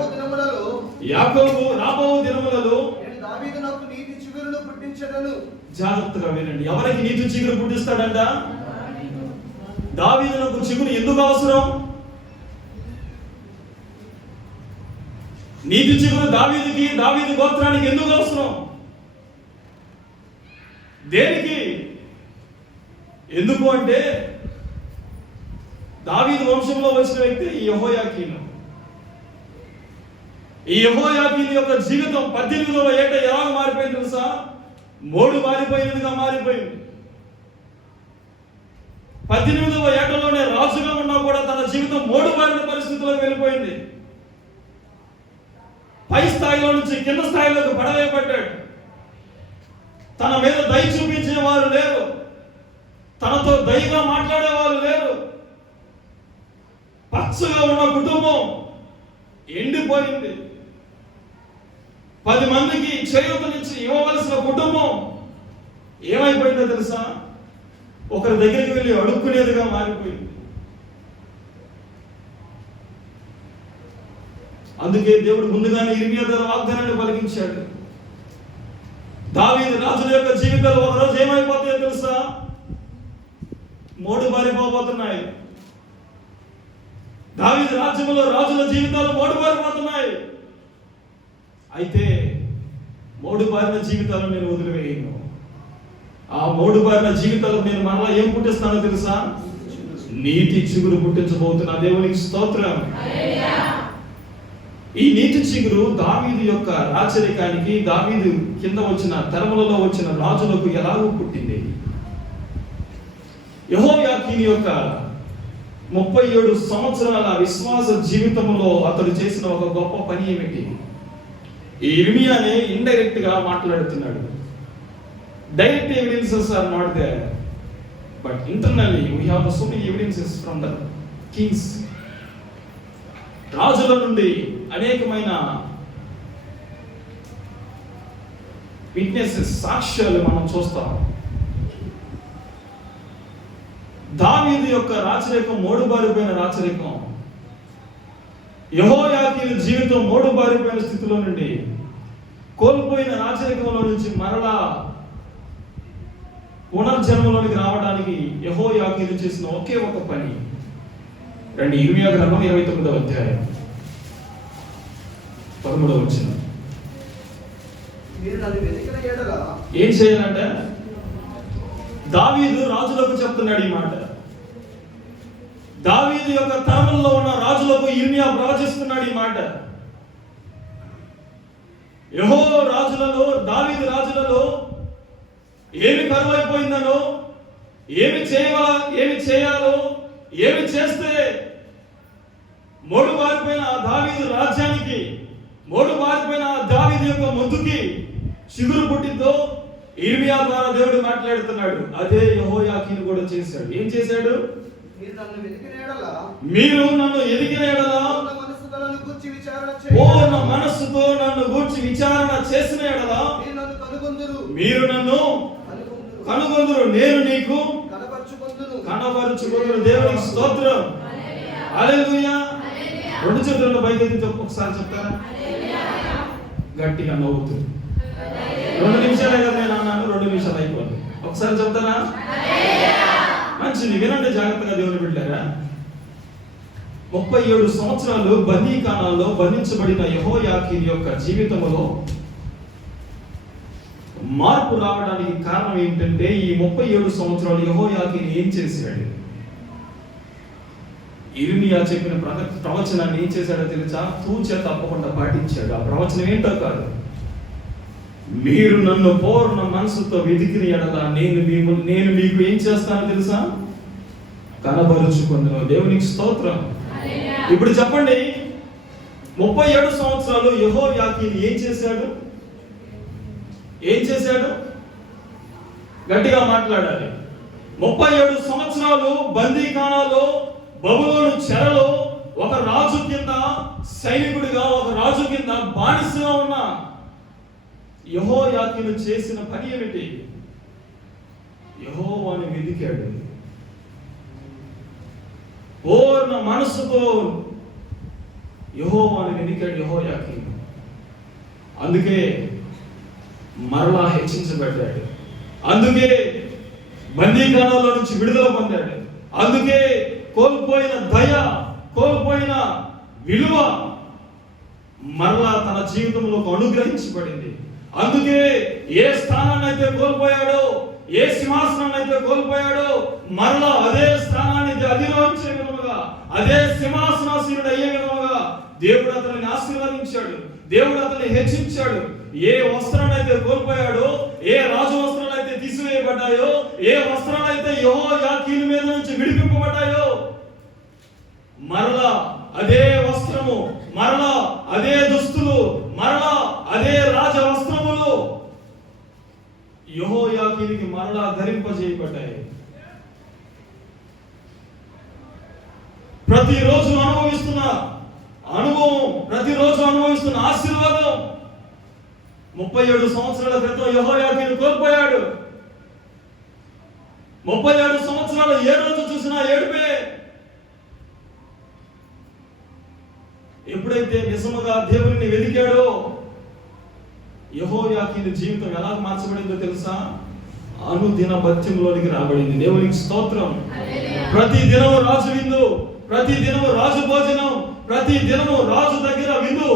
యాకోబు రాబో దినములలో జాగ్రత్తగా వినండి. ఎవరికి నీతి చిగురు పుట్టిస్తాడంట? దావీదునకు చిగురు ఎందుకు అవసరం? నీతి చిగురు దావీదుకి, దావీదు గోత్రానికి ఎందుకు అవసరం? దేనికి? ఎందుకు అంటే దావీదు వంశంలో వచ్చిన వ్యక్తి ఈ యెహోయాకీను. ఈ యెహోయాకీను యొక్క జీవితం 18వ ఏట ఎలా మారిపోయింది తెలుసా? మోడు మారిపోయినదిగా మారిపోయింది. 18వ ఏటలోనే రాజుగా ఉన్నా కూడా తన జీవితం మోడు మారిన పరిస్థితులకు వెళ్ళిపోయింది. పై స్థాయిలో నుంచి కింద స్థాయిలోకి పడవేయబడ్డాడు. తన మీద దయ చూపించే వారు లేరు, తనతో దయగా మాట్లాడేవారు లేరు. పచ్చగా ఉన్న కుటుంబం ఎండిపోయింది. 10 మందికి చేయూతనిచ్చి ఇవ్వవలసిన కుటుంబం ఏమైపోయిందో తెలుసా? ఒకరి దగ్గరికి వెళ్ళి అడుక్కునేదిగా మారిపోయింది. అందుకే దేవుడు ముందుగానే ఇర్మియా ద్వారా వాగ్దానాన్ని పలికించాడు. దావీదు రాజుల యొక్క జీవితాలు ఒకరోజు ఏమైపోతాయో తెలుసా? మోడు మారిపోతున్నాయి. దావీదు రాజ్యంలో రాజుల జీవితాలు మోడు మారిపోతున్నాయి. అయితే మోడు బారిన జీవితాలను నేను వదిలివేయను. ఆ మోడు బారిన జీవితాలకు నేను మరలా ఏం పుట్టిస్తానో తెలుసా? నీతి చిగురు పుట్టించబోతున్నా. దేవునికి స్తోత్రం. ఈ నీతి చిగురు దావీదు యొక్క రాచరికానికి, దావీదు కింద వచ్చిన తరములలో వచ్చిన రాజులకు ఎలాగో పుట్టింది. యెహోయాకీను యొక్క 37 సంవత్సరాల విశ్వాస జీవితంలో అతడు చేసిన ఒక గొప్ప పని ఏమిటి? ఈ ఇర్మియానే ఇండైరెక్ట్ గా మాట్లాడుతున్నాడు. Direct evidences are not there, but internally we have so many evidences from the kings. రాజుల నుండి అనేకమైన విట్నెసెస్, సాక్ష్యాలు మనం చూస్తాం. దావీదు యొక్క రాచరికం మోడుబారిపోయిన రాచరికం. యెహోయాకీను యెహోయాకీను జీవితం మోడుబారిపోయిన స్థితిలో నుండి, కోల్పోయిన రాజరికంలో నుంచి మరలా పునర్జన్మలోనికి రావడానికి యెహోయాకీను చేసిన ఒకే ఒక పని. రండి, ఇర్మియా గ్రంథం 29వ అధ్యాయం 13వ వచనం. ఏం చేయాలంటే, దావీదు రాజులకు చెప్తున్నాడు ఈ మాట. దావీదు యొక్క తరములో ఉన్న రాజులకు ఇర్మియా ప్రవచిస్తున్నాడు ఈ మాట. యెహో రాజులలో, దావీదు రాజులలో ఏమి కరువైపోయిందనో, ఏమి చేయాలో, ఏమి చేస్తే మోడుబారిపోయిన ఆ దావీదు రాజ్యానికి, మోడుబారిపోయిన ఆ దావీదు యొక్క ముందుకి చిగురు పుట్టిందో ఇర్మియా ద్వారా దేవుడు మాట్లాడుతున్నాడు. అదే యెహోయాకీను కూడా చేశాడు. ఏం చేశాడు? మీరు నన్ను ఎదిగిన ఎడల, పూర్ణ మనస్సుతో నన్ను గూర్చి విచారణ చేసిన ఎడల మీరు నన్ను కనుగొందురు, నేను నీకు కనపరుచుకొందును. దేవునికి స్తోత్రం, హల్లెలూయా. రెండు చేతులను పైకెత్తి ఒకసారి చెప్తారా? గట్టిగా నవ్వుతూ. 2 నిమిషాలే కదా నేను అన్నాను, 2 నిమిషాలు అయిపోయింది. ఒకసారి చెప్తారా? మంచిది, వినండి జాగ్రత్తగా దేవుని బిడ్డలారా. 37 సంవత్సరాలు బందీఖానాల్లో బంధించబడిన యెహోయాకీను యొక్క జీవితంలో మార్పు రావడానికి కారణం ఏంటంటే, ఈ 37 సంవత్సరాలు యెహోయాకీను ఏం చేశాడు? ఇర్మియా చెప్పిన ప్రవచనాన్ని ఏం చేశాడో తెలుసా? తూచే తప్పకుండా పాటించాడు. ఆ ప్రవచనం ఏంటో కాదు, మీరు నన్ను పూర్ణ మనసుతో వెతికిన ఎడల నేను మీకు ఏం చేస్తానో తెలుసా? కనబరుచుకుందును. దేవునికి స్తోత్రం. ఇప్పుడు చెప్పండి, 37 సంవత్సరాలు యెహోయాకీను ఏం చేశాడు? ఏం చేశాడు? గట్టిగా మాట్లాడాలి. 37 సంవత్సరాలు బందీఖానాలో, బబులోను చెరలో, ఒక రాజు కింద సైనికుడిగా, ఒక రాజు కింద బానిసగా ఉన్న యెహోయాకీను చేసిన పని ఏమిటి? యెహోవాను వెతికాడు. పూర్ణ మనసుతో యెహోవాను వెతికాడు యెహోయాకీను. అందుకే మరలా హెచ్చించబడ్డాడు. అందుకే బందీఖానాలో నుంచి విడుదల పొందాడు. అందుకే కోల్పోయిన దయ, కోల్పోయిన విలువ మరలా తన జీవితంలో అనుగ్రహించబడింది. అందుకే ఏ స్థానాన్ని అయితే కోల్పోయాడో, ఏ సింహాసనాన్ని అయితే కోల్పోయాడో, మరలా అదే స్థానాన్ని అధిరోహించే విధముగా, అదే సింహాసనాసీనుడు అయ్యే విధముగా దేవుడు అతనిని ఆశీర్వదించాడు. దేవుడు అతన్ని హెచ్చించాడు. ఏ వస్త్రాన్ని అయితే కోల్పోయాడో, ఏ రాజు వస్త్రాలు అయితే తీసివేయబడ్డాయో, ఏ వస్త్రాలు అయితే యెహోయాకీను మీద నుంచి విడిపింపబడ్డాయో, మరలా అదే వస్త్రము, మరలా అదే దుస్తులు, మరలా అదే రాజ వస్త్రములు యెహోయాకీనుకి మరలా ధరింపజేయబడ్డాయి. ప్రతిరోజు అనుభవిస్తున్న అనుభవం, ప్రతిరోజు అనుభవిస్తున్న ఆశీర్వాదం 37 సంవత్సరాల క్రితం యెహోయాకీను కోల్పోయాడు. 37 సంవత్సరాలు ఏ రోజు చూసినా ఏడుపే. ఎప్పుడైతే నిజముగా దేవుని వెతికాడో, యెహోయాకీను జీవితం ఎలా మార్చబడిందో తెలుసా? అనుదిన భత్యంలోనికి రాబడింది. దేవునికి స్తోత్రం. ప్రతి దినము రాజు విందు, ప్రతి దినము రాజు భోజనం, ప్రతి దినము రాజు దగ్గర విందు,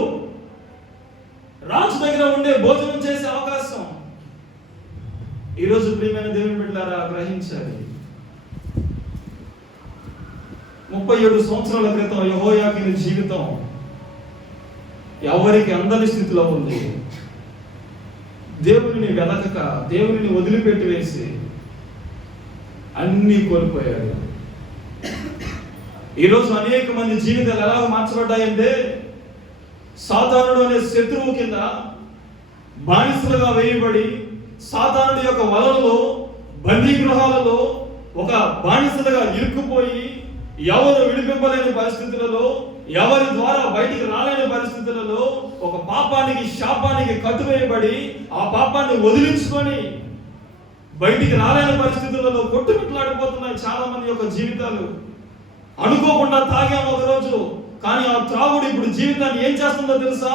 రాజు దగ్గర ఉండే భోజనం చేసే అవకాశం. ఈరోజు ప్రియమైన దేవుని బిడ్డలారా గ్రహించాలి. 37 సంవత్సరాల క్రితం యెహోయాకీను జీవితం ఎవరికి అందని స్థితిలో ఉంది. దేవుని వెతకక, దేవుని వదిలిపెట్టి వేసి అన్నీ కోల్పోయాడు. ఈరోజు అనేక మంది జీవితాలు ఎలా మార్చబడ్డాయంటే, సాతానుడు అనే శత్రువు కింద బానిసలుగా వేయబడి, సాతానుడి యొక్క వలలో, బందీ గృహాలలో ఒక బానిసలుగా ఇరుక్కుపోయి, ఎవరు విడిపింపలేని పరిస్థితులలో, ఎవరి ద్వారా బయటికి రాలేని పరిస్థితులలో ఒక పాపానికి, శాపానికి కట్టువేయబడి, ఆ పాపాన్ని వదిలించుకొని బయటికి రాలేని పరిస్థితులలో కొట్టుమిట్లాడిపోతున్నాయి చాలా మంది యొక్క జీవితాలు. అనుకోకుండా తాగాము ఒకరోజు, కానీ ఆ త్రాగుడు ఇప్పుడు జీవితాన్ని ఏం చేస్తుందో తెలుసా?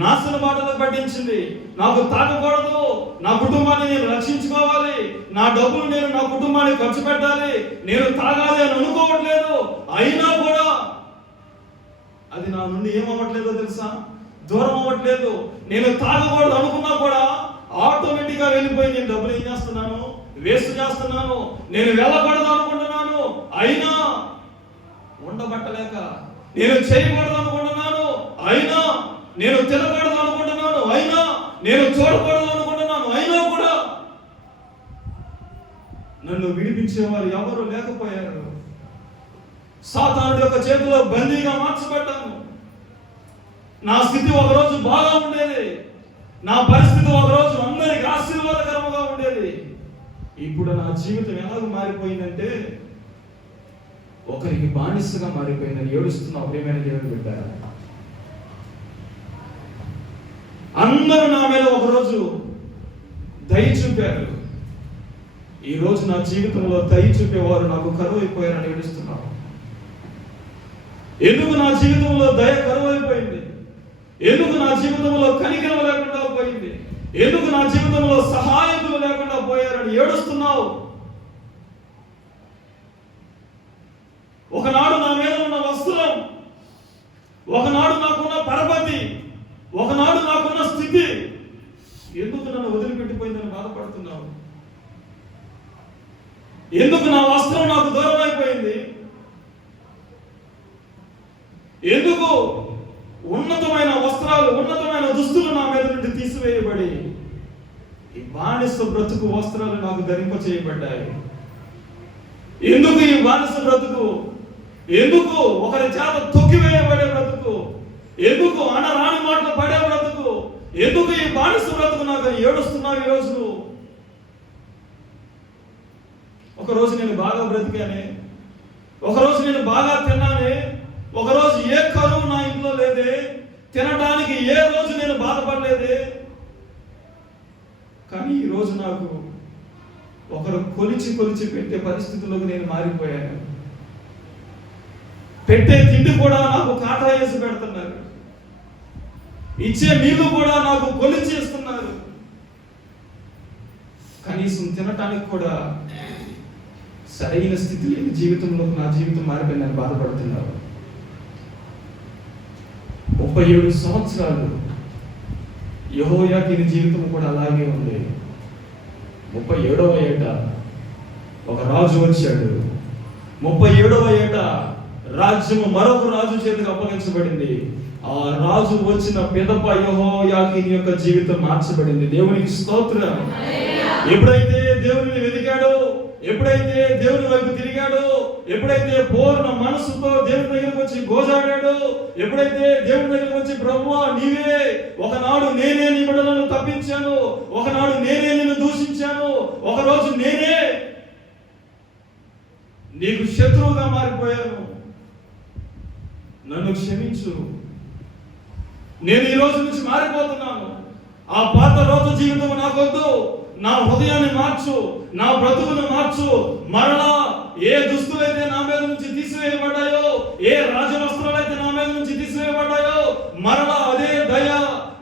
నాశన బాటలో పట్టించింది. నాకు తాగకూడదు, నా కుటుంబాన్ని నేను రక్షించుకోవాలి, నా డబ్బులు నేను నా కుటుంబానికి ఖర్చు పెట్టాలి, నేను తాగాలి అని అనుకోవట్లేదు. అయినా కూడా అది నా నుండి ఏమవ్వట్లేదో తెలుసా? దూరం అవ్వట్లేదు. నేను తాగకూడదు అనుకున్నా కూడా ఆటోమేటిక్గా వెళ్ళిపోయి నేను డబ్బులు ఏం చేస్తున్నాను? వేస్ట్ చేస్తున్నాను. నేను వెళ్ళకూడదు అనుకుంటున్నాను, అయినా ఉండబట్టలేక. నేను చేయకూడదు అనుకుంటున్నాను, అయినా నేను తినకూడదు అనుకుంటున్నాను, అయినా నేను చూడకూడదు అనుకుంటున్నాను, అయినా కూడా నన్ను విడిపించేవారు ఎవరు లేకపోయారు. సాతానుడి యొక్క చేతిలో బందీగా మార్చబడ్డాను. నా స్థితి ఒకరోజు బాగా ఉండేది, నా పరిస్థితి ఒకరోజు అందరికి ఆశీర్వాదకరంగా ఉండేది. ఇప్పుడు నా జీవితం ఎలాగ మారిపోయిందంటే ఒకరికి బానిసగా మారిపోయిందని ఏడుస్తున్నా ప్రియమైన దేవుని బిడ్డ. అందరూ నా మీద ఒకరోజు దయ చూపారు, ఈ రోజు నా జీవితంలో దయ చూపేవారు నాకు కరువు అయిపోయారని ఏడుస్తున్నాను. ఎందుకు నా జీవితంలో దయ కరువు అయిపోయింది? ఎందుకు నా జీవితంలో కనికరం లేకుండా పోయింది? ఎందుకు నా జీవితంలో సహాయకులు లేకుండా పోయారని ఏడుస్తున్నావు? ఒకనాడు నా మీద ఉన్న వస్త్రం, ఒకనాడు నాకున్న పరపతి, ఒకనాడు నాకున్న స్థితి ఎందుకు నన్ను వదిలిపెట్టిపోయిందని బాధపడుతున్నావు? ఎందుకు నా వస్త్రం నాకు దూరం అయిపోయింది? ఎందుకు ఉన్నతమైన వస్త్రాలు, ఉన్నతమైన దుస్తులు నా మీద నుండి తీసివేయబడి ఈ బానిస బ్రతుకు వస్త్రాలు నాకు ధరింప చేయబడ్డాయి? ఎందుకు ఈ బానిస బ్రతుకు? ఎందుకు ఒకరి చేత తొక్కివేయబడే బ్రతుకు? ఎందుకు అనరాని మాటలు పడే బ్రతుకు? ఎందుకు ఈ బానిస బ్రతుకు నాకు ఏడుస్తున్నావు ఈరోజు? ఒకరోజు నేను బాగా బ్రతికానే, ఒకరోజు నేను బాగా తిన్నానే, ఒకరోజు ఏ కరువు నా ఇంట్లో లేదే, తినడానికి ఏ రోజు నేను బాధపడలేదే. కానీ ఈరోజు నాకు ఒకరు కొలిచి పెట్టే పరిస్థితుల్లోకి నేను మారిపోయాను. పెట్టే తిండి కూడా నాకు కాటా వేసి పెడుతున్నారు, ఇచ్చే నీళ్లు కూడా నాకు కొలిచి ఇస్తున్నారు. కనీసం తినటానికి కూడా సరైన స్థితి లేని జీవితంలో నా జీవితం మారిపోయిందని బాధపడుతున్నారు. 37 సంవత్సరాలు యెహోయాకీను జీవితం కూడా అలాగే ఉంది. 37వ ఏట ఒక రాజు వచ్చాడు. 37వ ఏట రాజ్యము మరొక రాజు చేతికి అప్పగించబడింది. ఆ రాజు వచ్చిన పిదప యెహోయాకీను యొక్క జీవితం మార్చబడింది. దేవునికి స్తోత్రం. ఎప్పుడైతే దేవుని వెతికాడో, ఎప్పుడైతే దేవుని వైపు తిరిగాడో, ఎప్పుడైతే పూర్ణ మనసుతో దేవుని దగ్గరికి వచ్చి గోజాడాడో, ఎప్పుడైతే దేవుని దగ్గరికి వచ్చి ప్రభువా నీవే, ఒకనాడు నేనే నీ బిడ్డలను తప్పించాను, ఒకనాడు నేనే నిన్ను దూషించాను, ఒకరోజు నేనే నీకు శత్రువుగా మారిపోయాను, నన్ను క్షమించు, నేను ఈ రోజు నుంచి మారిపోతున్నాను, ఆ పాత రోజు జీవితం నాకొద్దు, నా హృదయాన్ని మార్చు, నా బ్రతుకును మార్చు, మరలా ఏ దుస్తులైతే నా మీద నుంచి తీసివేయబడ్డాయో, ఏ రాజవస్త్రాలైతే నా మీద నుంచి తీసివేయబడ్డాయో, మరలా అదే దయ,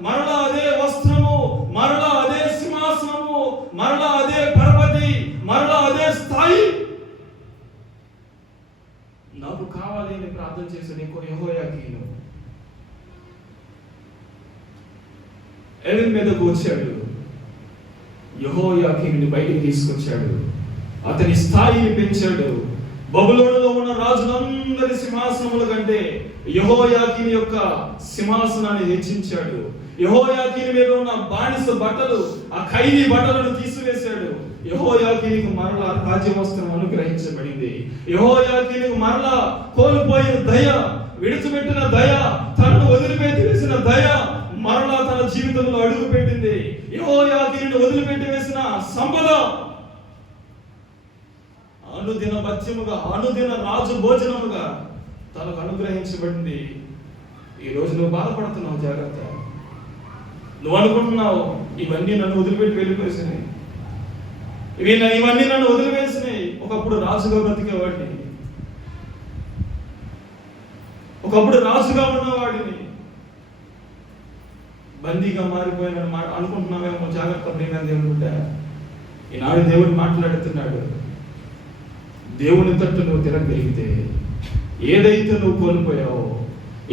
మరలా అదే వస్త్రము, మరలా అదే సింహాసనము, మరలా అదే పరపతి, మరలా అదే స్థాయి నాకు కావాలి అని ప్రార్థన చేశాడు యెహోయాకీను. ఎలిం మీదకు వచ్చాడు, యెహోయాకీనుని బయటికి తీసుకొచ్చాడు, అతని స్థాయిని పెంచాడు. బబులోనులో ఉన్న రాజులందరి సింహాసనముల కంటే యెహోయాకీను యొక్క సింహాసనాన్ని హెచ్చించాడు. యెహోయాకీను మీద ఉన్న బానిస బట్టలు, ఆ ఖైదీ బట్టలను తీసివేశాడు. యెహోయాకీనుకు మరలా రాజ్యవస్త్రం అనుగ్రహించబడింది. యెహోయాకీనుకు మరలా కోల్పోయిన దయ, విడిచిపెట్టిన దయ, తనను వదిలిపెట్టి వేసిన దయ మరలా తన జీవితంలో అడుగు పెట్టింది. యెహోయాకీనుని వదిలిపెట్టి వేసిన సంపద అనుదిన భత్యముగా, అనుదిన రాజు భోజనముగా తనకు అనుగ్రహించబడింది. ఈ రోజు నువ్వు బాధపడుతున్నావు, జాగ్రత్త. నువ్వు అనుకుంటున్నావు ఇవన్నీ నన్ను వదిలిపెట్టి వెళ్ళిపోయేసినాయి, ఇవన్నీ నన్ను వదిలివేసినాయి. ఒకప్పుడు రాజుగా బ్రతికేవాడిని, ఒకప్పుడు రాజుగా ఉన్నవాడిని బందీగా మారిపోయిన అనుకుంటున్నామేమో. జాగ్రత్త ప్రియమైన దేవుని బిడ్డ, ఈనాడు దేవుడు మాట్లాడుతున్నాడు. దేవుని తట్టు నువ్వు తిరగలిగితే ఏదైతే నువ్వు కోల్పోయావో,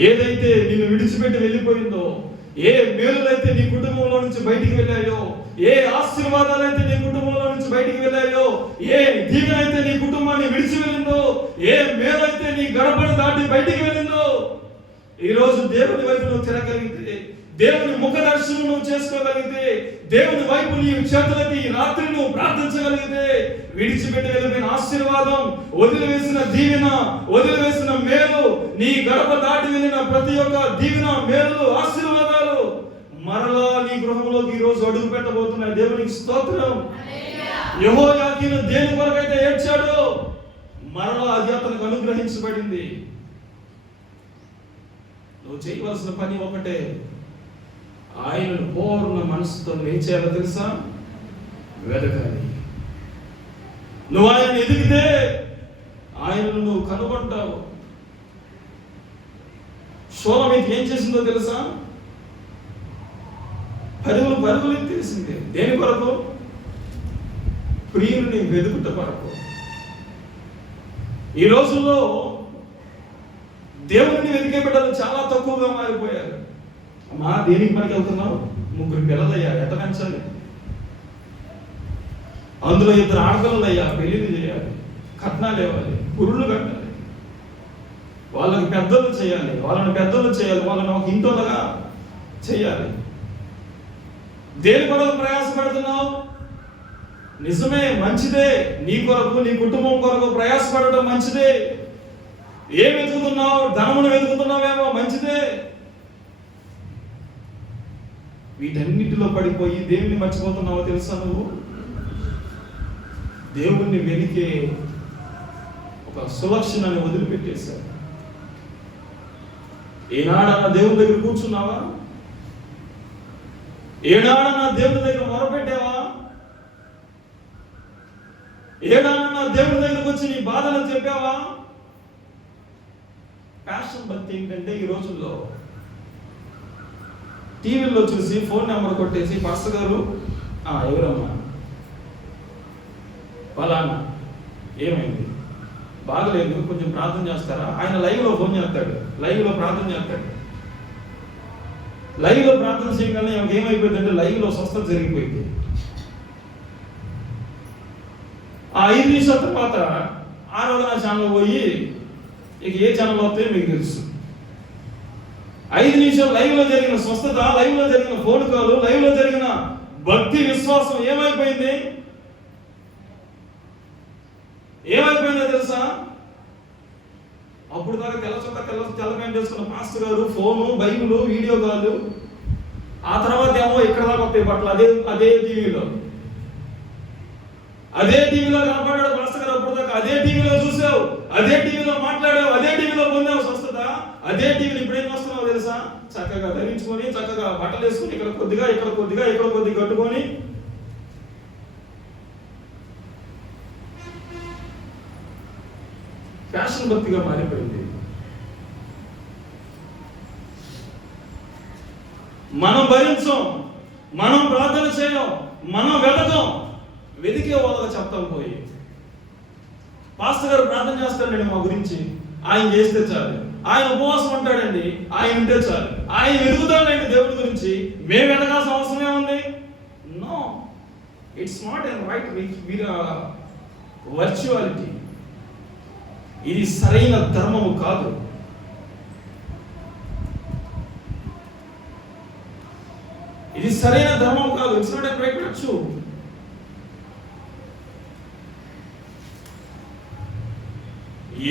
ఏదైతే నిన్ను విడిచిపెట్టి వెళ్ళిపోయిందో, ఏ మేలులైతే నీ కుటుంబంలో నుంచి బయటికి వెళ్ళాయో, ఏ ఆశీర్వాదాలైతే నీ కుటుంబంలో నుంచి బయటికి వెళ్ళాయో, ఏ దీవెనైతే నీ కుటుంబాన్ని విడిచి వెళ్ళిందో, ఏ మేలైతే నీ గడపను దాటి బయటికి వెళ్ళిందో, ఈ రోజు దేవుని వైపు నువ్వు తిరగలిగితే, దేవుని ముఖ దర్శనం నువ్వు చేసుకోగలిగితే, దేవుని వైపు నీ చేతులకి రాత్రి నువ్వు ప్రార్థించగలిగితే, విడిచిపెట్టి వెళ్ళిపోయిన ఆశీర్వాదం, వదిలివేసిన దీవెన, వదిలివేసిన మేలు, నీ గడప దాటి వెళ్ళిన ప్రతి ఒక్క దీవెన, మేలు, ఆశీర్వాదాలు మరలా నీ గృహంలోకి ఈ రోజు అడుగు పెట్టబోతున్నాయి. దేవునికి స్తోత్రం. యెహోయాకీను దేని కొరకైతే ఏడ్చాడో మరలా అది అతనికి అనుగ్రహించబడింది. నువ్వు చేయవలసిన పని ఒకటే, ఆయనను పూర్ణ మనసుతో ఏం చేయాలో తెలుసా? వెతకాలి. నువ్వు ఆయన ఎదిగితే ఆయనను నువ్వు కనుగొంటావు. షోలమీతి ఏం చేసిందో తెలుసా? పరుగులు తెలిసిందే. దేని కొరకు? ప్రియుని వెతుకుట కొరకు. ఈ రోజుల్లో దేవుడిని వెతికే బిడ్డలు చాలా తక్కువగా మారిపోయారు. అమ్మా, దేనికి పనికి వెళ్తున్నావు? 3 పిల్లలయ్యా, ఎట్ట పెంచాలి? అందులో 2 ఆడపిల్లలయ్యా, పెళ్లిళ్ళు చేయాలి, కట్నాలు ఇవ్వాలి, పురుళ్ళు కట్టాలి, వాళ్ళకి పెద్దలు చేయాలి, వాళ్ళని ఒక ఇంటోలుగా చేయాలి. దేని కొరకు ప్రయాసపడుతున్నావు? నిజమే, మంచిదే. నీ కొరకు, నీ కుటుంబం కొరకు ప్రయాసపడటం మంచిదే. ఏం వెతుకుతున్నావు? ధనమును వెతుకుతున్నావేమో, మంచిదే. వీటన్నిటిలో పడిపోయి దేవుని మర్చిపోతున్నావో తెలుసా? నువ్వు దేవుణ్ణి వెలికే ఒక సులక్షణాన్ని వదిలిపెట్టేశావు. ఏనాడన్నా దేవుని దగ్గర కూర్చున్నావా? ఏనాడన్నా దేవుని దగ్గర మొరపెట్టావా? ఏనాడన్నా దేవుని దగ్గరకు వచ్చి నీ బాధలు చెప్పావా? ప్యాషన్ భక్తి ఏంటంటే ఈ రోజుల్లో టీవీలో చూసి ఫోన్ నెంబర్ కొట్టేసి, పాస్టర్ గారు ఎవరమ్మా ఫలానా, ఏమైంది, బాగలేదు, కొంచెం ప్రార్థన చేస్తారా? ఆయన లైవ్లో ఫోన్ చేస్తాడు, లైవ్లో ప్రార్థన చేస్తాడు. లైవ్లో ప్రార్థన చేయగానే ఏమైపోయిందంటే లైవ్లో స్వస్థత జరిగిపోయింది. ఆ 5 నిమిషాల తర్వాత ఆరాధన ఛానల్ పోయి, ఇక ఏ ఛానల్ వస్తాయో మీకు తెలుసు. 5 నిమిషాలు లైవ్లో జరిగిన స్వస్థత, లైవ్లో జరిగిన ఫోన్ కాల్, లైవ్లో జరిగిన భక్తి విశ్వాసం ఏమైపోయిందో తెలుసా? అప్పుడు దాకా తెల్ల ప్యాంట్ వేసుకున్న పాస్టర్ గారు ఫోను, బైబిల్, వీడియో కాల్, ఆ తర్వాత ఏమో ఇక్కడ దాకా వస్తాయి బట్టలు. అదే టీవీలో కనపడ్డాడు పాస్టర్ గారు. అప్పుడు దాకా అదే టీవీలో చూసావు, అదే టీవీలో మాట్లాడావు, అదే టీవీలో పొందావు స్వస్థత. అదే టీవీని ఇప్పుడు ఏం వస్తున్నావు తెలుసా? చక్కగా ధరించుకొని, చక్కగా బట్టలు వేసుకుని, ఇక్కడ కొద్దిగా కట్టుకొని, ఫ్యాషన్ భక్తిగా మారిపోయింది. మనం భరించం, మనం ప్రార్థన చేయం, మనం వెతికే వాళ్ళగా చెప్తాం పోయి. పాస్టర్ గారు ప్రార్థన చేస్తాడండి మా గురించి, ఆయన చేస్తే చాలు. ఆయన ఉపవాసం ఉంటాడండి, ఆయన ఉంటే చాలు. ఆయన వెతుకుతాడండి దేవుడి గురించి, మేము వెతకాల్సిన అవసరం ఏముంది? No, it's not an right virtuality. ఇది సరైన ధర్మము కాదు. It's not an right virtue.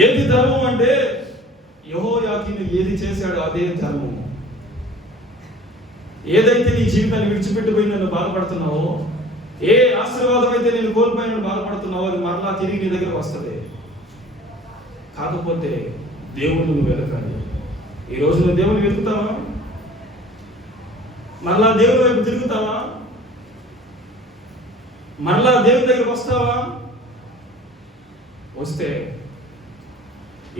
ఏది ధర్మం అంటే యెహోయాకీను ఏది చేశాడో అదే ధర్మం. ఏదైతే నీ జీవితాన్ని విడిచిపెట్టిపోయి నన్ను బాధపడుతున్నావో, ఏ ఆశీర్వాదం అయితే నేను కోల్పోయిన బాధపడుతున్నావో, అది మరలా తిరిగి నీ దగ్గరకు వస్తుంది. కాకపోతే దేవుడిని నువ్వు వెతకాలి. ఈ రోజు నువ్వు దేవుని వెతుకుతావా? మరలా దేవుని వైపు తిరుగుతావా? మరలా దేవుని దగ్గరకు వస్తావా? వస్తే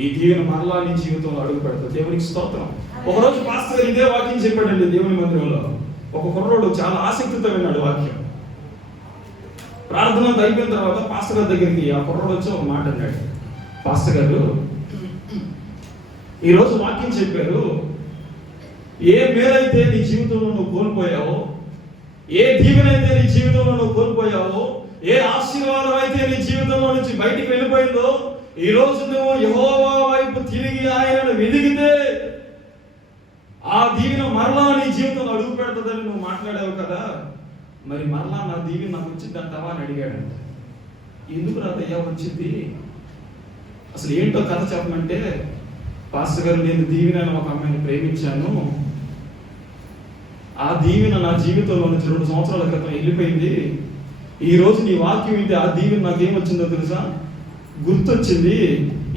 ఈ దీవెన మరలా నీ జీవితంలో అడుగు పెడతావు. దేవునికి స్తోత్రం. ఒకరోజు పాస్టర్ గారు ఇదే వాక్యం చెప్పాడండి దేవుని మందిరంలో. ఒక కుర్రోడు చాలా ఆసక్తితో విన్నాడు వాక్యం. ప్రార్థన అయిపోయిన తర్వాత పాస్టర్ గారి దగ్గరికి ఆ కుర్రోడు వచ్చి ఒక మాట అన్నాడు, పాస్టర్ గారు ఈరోజు వాక్యం చెప్పారు, ఏ మేలైతే నీ జీవితంలో నువ్వు కోల్పోయావో, ఏ దీవెనైతే నీ జీవితంలో నువ్వు కోల్పోయావో, ఏ ఆశీర్వాదం అయితే నీ జీవితంలో నుంచి బయటికి వెళ్ళిపోయిందో, ఈ రోజు నువ్వు యెహోవా వైపు తిరిగి ఆయనను వెదిగితే ఆ దీవెన మరలా నీ జీవితంలో అడుగు పెడుతుందని నువ్వు మాట్లాడావు కదా, మరి మరలా నా దీవెన నాకు వచ్చింది అంటావా అని అడిగాడంట. ఎందుకు రాదయ్యా వచ్చింది, అసలు ఏంటో కథ చెప్పమంటే, పాస్టర్ గారు నేను దీవెన ఒక అమ్మాయిని ప్రేమించాను, ఆ దీవెన నా జీవితంలో నుంచి 2 సంవత్సరాల క్రితం వెళ్ళిపోయింది. ఈ రోజు నీ వాక్యం వింటే ఆ దీవెన నాకేమొచ్చిందో తెలుసా, గుర్తొచ్చింది.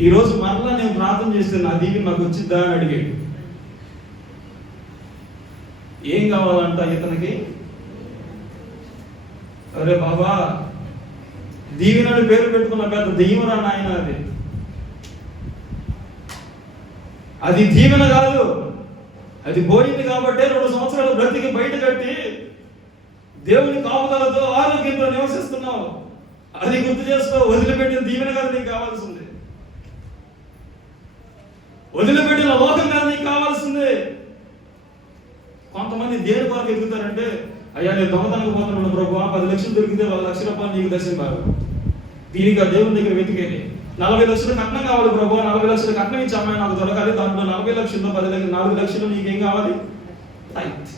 ఈ రోజు మరలా నేను ప్రార్థన చేస్తే నా దీవెన నాకు వచ్చిద్దా అని అడిగాడు. ఏం కావాలంట ఇతనికి? అరే బాబా, దీవెనని పేరు పెట్టుకున్న పెద్ద దెయ్యమరా నాయన, అది దీవెన కాదు, అది పోయింది కాబట్టి 2 సంవత్సరాలు బ్రతికి బయట కట్టి దేవుని కాపుదలతో ఆరోగ్యంతో నివసిస్తున్నావు. అది గుర్తు చేసుకో. వదిలిపెట్టిన దీవెన కాదు నీకు కావాల్సింది, వదిలిపెట్టిన లోకం కాదు నీకు కావాల్సింది. కొంతమంది దేని కొరకు ఎదుగుతారంటే, అయ్యా నేను దొంగతనకు పోతున్నాను ప్రభు, 10 లక్షలు దొరికితే 1 లక్ష రూపాయలు నీకు దర్శనం కాదు. దీనికి ఆ దేవుని దగ్గర వెతికేది. 40 లక్షలు కట్నం కావాలి ప్రభు, 40 లక్షలు కట్నం ఇచ్చి అమ్మాయి నాకు దొరకాలి, దాంట్లో 40 లక్షల్లో 10 లక్షలు 4 లక్షలు నీకేం కావాలి? రైట్.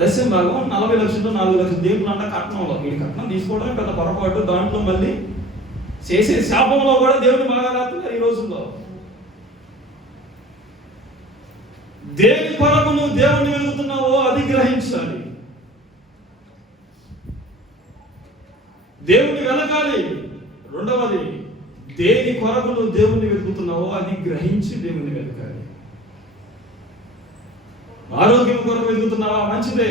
దశం భాగం 40 లక్షలు 4 లక్షలు దేవుడు అంట కట్నంలో. వీడి కట్నం తీసుకోవడమే పెద్ద పొరపాటు. దాంట్లో మళ్ళీ చేసే శాపంలో కూడా దేవుని బాగా రాస్తున్నారు ఈ రోజుల్లో. దేని కొరకు నువ్వు దేవుణ్ణి వెతుకుతున్నావో అది గ్రహించాలి. దేవుణ్ణి వెతకాలి. రెండవది, దేని కొరకు నువ్వు దేవుణ్ణి వెతుకుతున్నావో అది గ్రహించి దేవుణ్ణి వెతకాలి. ఆరోగ్యం కొరకు వెతుకుతున్నావా? మంచిదే.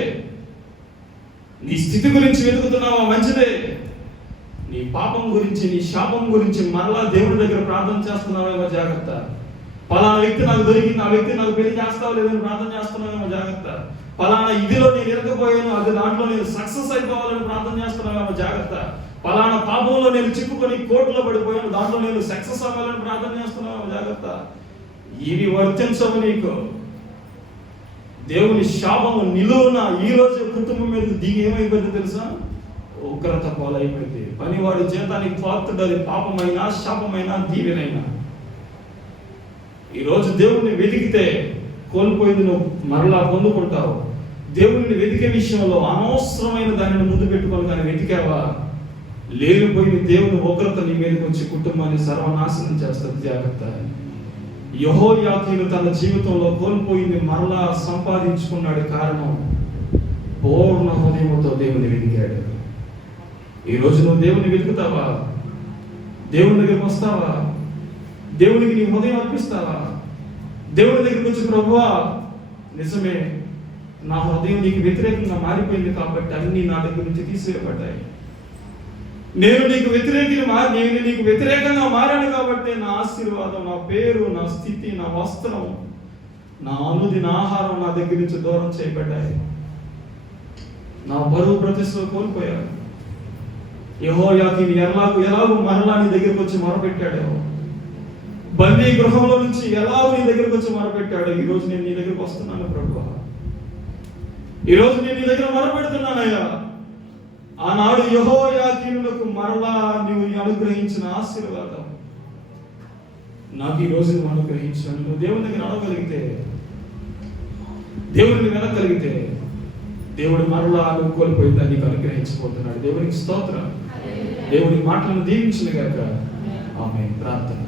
నీ స్థితి గురించి వెతుకుతున్నావా? మంచిదే. నీ పాపం గురించి, నీ శాపం గురించి మరలా దేవుడి దగ్గర ప్రార్థన చేస్తున్నావేమో జాగ్రత్త. పలానా వ్యక్తి నాకు దొరికింది, ఆ వ్యక్తి నాకు పెళ్లి చేస్తావో లేదని ప్రార్థన చేస్తున్నావేమో జాగ్రత్త. పలానా ఇదిలో నేను ఇరకపోయాను, అది దాంట్లో నేను సక్సెస్ అయిపోవాలని ప్రార్థన చేస్తున్నావేమో జాగ్రత్త. పలానా పాపంలో నేను చిక్కుకొని కోర్టులో పడిపోయాను, దాంట్లో నేను సక్సెస్ అవ్వాలని ప్రార్థన చేస్తున్నావేమో జాగ్రత్త. ఇవి వర్తించవు నీకు. దేవుని శాపము నిలువున ఈ రోజు కుటుంబం మీద దిగి ఏమైపోయింది తెలుసా? ఉగ్రత పాలైపోయింది. పనివాడి జీతానికి పాత్రుడు, అది పాపమైనా శాపమైనా దీవెనైనా. ఈరోజు దేవుణ్ణి వెతికితే కోల్పోయింది నువ్వు మరలా పొందుకుంటావు. దేవుణ్ణి వెతికే విషయంలో అనవసరమైన దానిని ముందు పెట్టుకొని కానీ వెతికావా, లేనిపోయిన దేవుని ఉగ్రత నీ మీదకి వచ్చి కుటుంబాన్ని సర్వనాశనం చేస్తుంది. జాగ్రత్త. యెహోయాకీను తన జీవితంలో కోల్పోయింది మరలా సంపాదించుకున్నాడు. కారణం పూర్ణ హృదయంతో దేవుని వెతికాడు. ఈరోజు నువ్వు దేవుని వెతుకుతావా? దేవుని దగ్గరికి వస్తావా? దేవునికి నీ హృదయం అర్పిస్తావా? దేవుని దగ్గరికి వచ్చి ప్రభువా, నిజమే నా హృదయం నీకు వ్యతిరేకంగా మారిపోయింది కాబట్టి అన్ని నా దగ్గర నుంచి తీసివేయబడ్డాయి. నేను నీకు వ్యతిరేకంగా మారాను కాబట్టి నా ఆశీర్వాదం, నా పేరు, నా స్థితి, నా వస్త్రం, నా అనుదిన ఆహారం నా దగ్గర నుంచి దూరం చేయబడ్డాయి. నా బరువు ప్రతిష్టలు కోల్పోయాను. యెహోయాకీను ఎలాగూ మరలా నీ దగ్గరికి వచ్చి మొరపెట్టాడు. బందీ గృహంలో నుంచి ఎలాగూ నీ దగ్గరికి వచ్చి మొరపెట్టాడు. ఈ రోజు నేను నీ దగ్గరికి వస్తున్నాను ప్రభువా, ఈ రోజు నేను నీ దగ్గర మొరపెడుతున్నానయ్యా. ఆనాడు యెహోయాకీనులకు మరలా నువ్వు అనుగ్రహించిన ఆశీర్వాదం నాకు ఈ రోజు నువ్వు అనుగ్రహించాను. నువ్వు దేవుని దగ్గర అడగగలిగితే, దేవుడిని వెనగలిగితే, దేవుడు మరలా నువ్వు కోల్పోయిందా నీకు అనుగ్రహించబోతున్నాడు. దేవునికి స్తోత్రం. దేవుని మాటలను దీవించిన గాక. ఆమేన్. ప్రార్థన.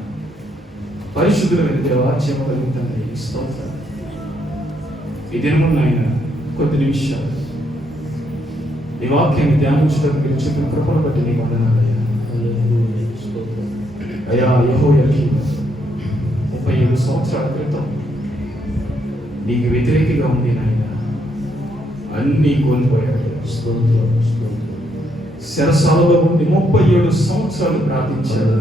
పరిశుద్ధులైన దేవా, క్షేమకలుగుతుంది స్తోత్రం. ఈ దినమున ఆయన కొద్ది నిమిషాలు ఈ వాక్యాన్ని ధ్యానించడానికి మీరు చెప్పిన కృపను బట్టి నీకు వందనాలయ్యా. అయ్యా, యెహోయాకీను 37 సంవత్సరాల క్రితం నీకు వ్యతిరేకిగా ఉంది నాయన, అన్నీ కోల్పోయాడు. చెరసాలలో ఉండి 37 సంవత్సరాలు ప్రార్థించాడు.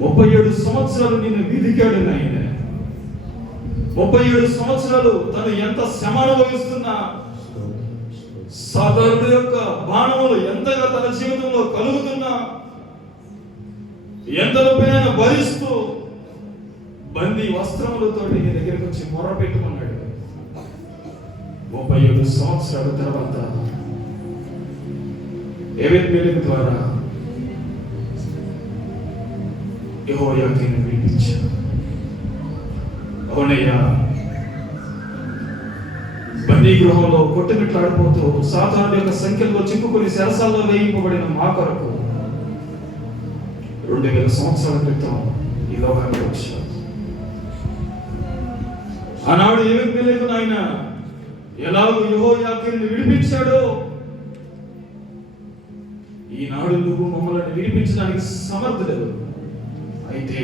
37 సంవత్సరాలు నిన్ను వెదికాడు నాయన. 37 సంవత్సరాలు తను ఎంత శ్రమ అనుభవిస్తున్నా, సాతానుడి యొక్క బాణములు ఎంతగా తన జీవితంలో కలుగుతున్నా, ఎంత నొప్పినైనా భరిస్తూ బందీ వస్త్రములతో నీ దగ్గరికి వచ్చి మొర్ర పెట్టుకున్నాడు. 37 సంవత్సరాల తర్వాత ఎబెద్-మెలెకు ద్వారా యెహోయాకీను విడిపించాడు. అవునయ్యా, బందీ గృహంలో కొట్టుమిట్లాడిపోతూ సాతానుడి యొక్క సంఖ్యలో చిక్కుకొని శరసాల్లో వేయింపబడిన మా కొరకు 2000 సంవత్సరాల క్రితం ఈ లోకానికి వచ్చాడు. ఆనాడు ఎబెద్-మెలెకు నాయన ఎలాగో యెహోయాకీనుని విడిపించాడో, ఈనాడు నువ్వు మమ్మల్ని విడిపించడానికి సమర్థుడు. అయితే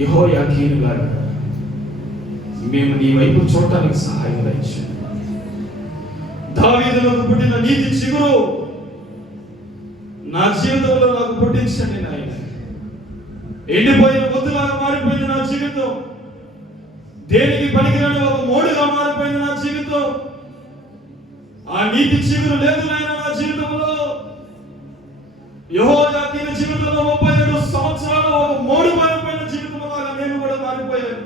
యెహోయాకీనులాగా మేము నీ వైపు చూడటానికి సహాయం దయచేయండి. దావీదులకు పుట్టిన నీతి చిగురు నా జీవితంలో నాకు పుట్టించండి నాయన. ఎండిపోయిన వద్దులాగా మారిపోయింది నా జీవితం, దేనికి పనికిరాని ఒక మోడుగా మారిపోయింది నా జీవితం. ఆ నీతి చిగురు లేదు నాయన నా జీవితంలో. యెహోయాకీను జీవితంలో 37 సంవత్సరాలు ఒక మోడు మారిపోయిన జీవితంలాగా నేను కూడా మారిపోయాను.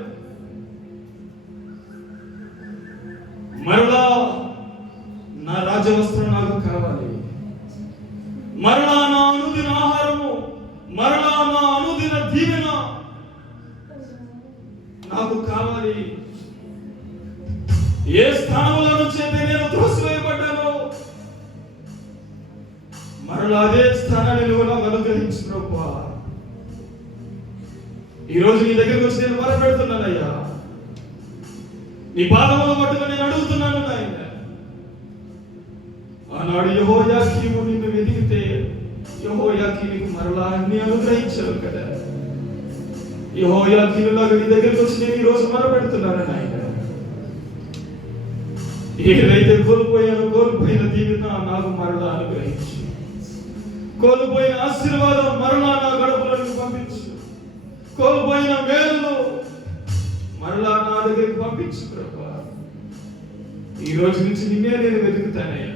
మరలా నా రాజవస్త్రం నాకు కావాలి, మరలా నా అనుదిన ఆహారము, మరలా నా అనుదిన దీవెన నాకు కావాలి. ఏ స్థానంలో నుంచి అయితే నేను త్రోసివేయబడ్డానో, మరలా అదే స్థానాన్ని నువ్వు నాకు అనుగ్రహించు ప్రభువా. ఈరోజు నీ దగ్గరికి వచ్చి నేను మొరపెడుతున్నానయ్యా, నీ పాదములు పట్టుకొని నేను అడుగుతున్నాను నాయన. ఆనాడు యెహోయాకీను నిన్ను వెతికితే యెహోయాకీనుకు మరలా అన్ని అనుగ్రహించావు కదా. యెహోయాకీనులాగా నీ దగ్గరికి వచ్చి నేను ఈరోజు మొరపెడుతున్నాను నాయన. ఏదైతే కోల్పోయిన దీవెన నాకు మరలా అనుగ్రహించు, కోల్పోయిన ఆశీర్వాదం మరలా నా గడపలకు పంపించు, కోల్పోయిన మేలులు మరలా నా దగ్గరికి పంపించు ప్రభువా. ఈ రోజు నుంచి నిన్నే నేను వెతుకుతానయ్యా.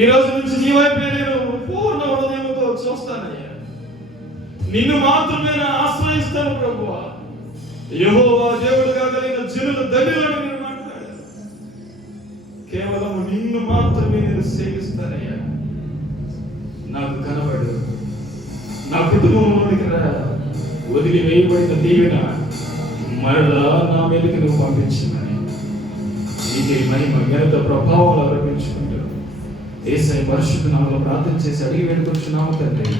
ఈ రోజు నుంచి నీ వైపే నేను పూర్ణ హృదయంతో చూస్తానయ్యా. నిన్ను మాత్రమే నేను ఆశ్రయిస్తాను ప్రభువా. యెహోవా దేవుడుగా కలిగిన జనులు ధన్యులని నేను మాట్లాడాను. కేవలం నిన్ను మాత్రమే నేను సేవిస్తానయ్యా. నాకు కనబడు, నా కుటుంబంలోనికి రా. వదిలి వేయబడిన దీవెన మరలా నా మీదకి నువ్వు పంపించిందని నీకే మహిమ ఘనత ప్రభావాలు ఆరోపించుకుంటూ యేసయ్య పరిశుద్ధ నామములో ప్రార్థన చేసి అడిగి వేడుకొచ్చున్నాము తండ్రి.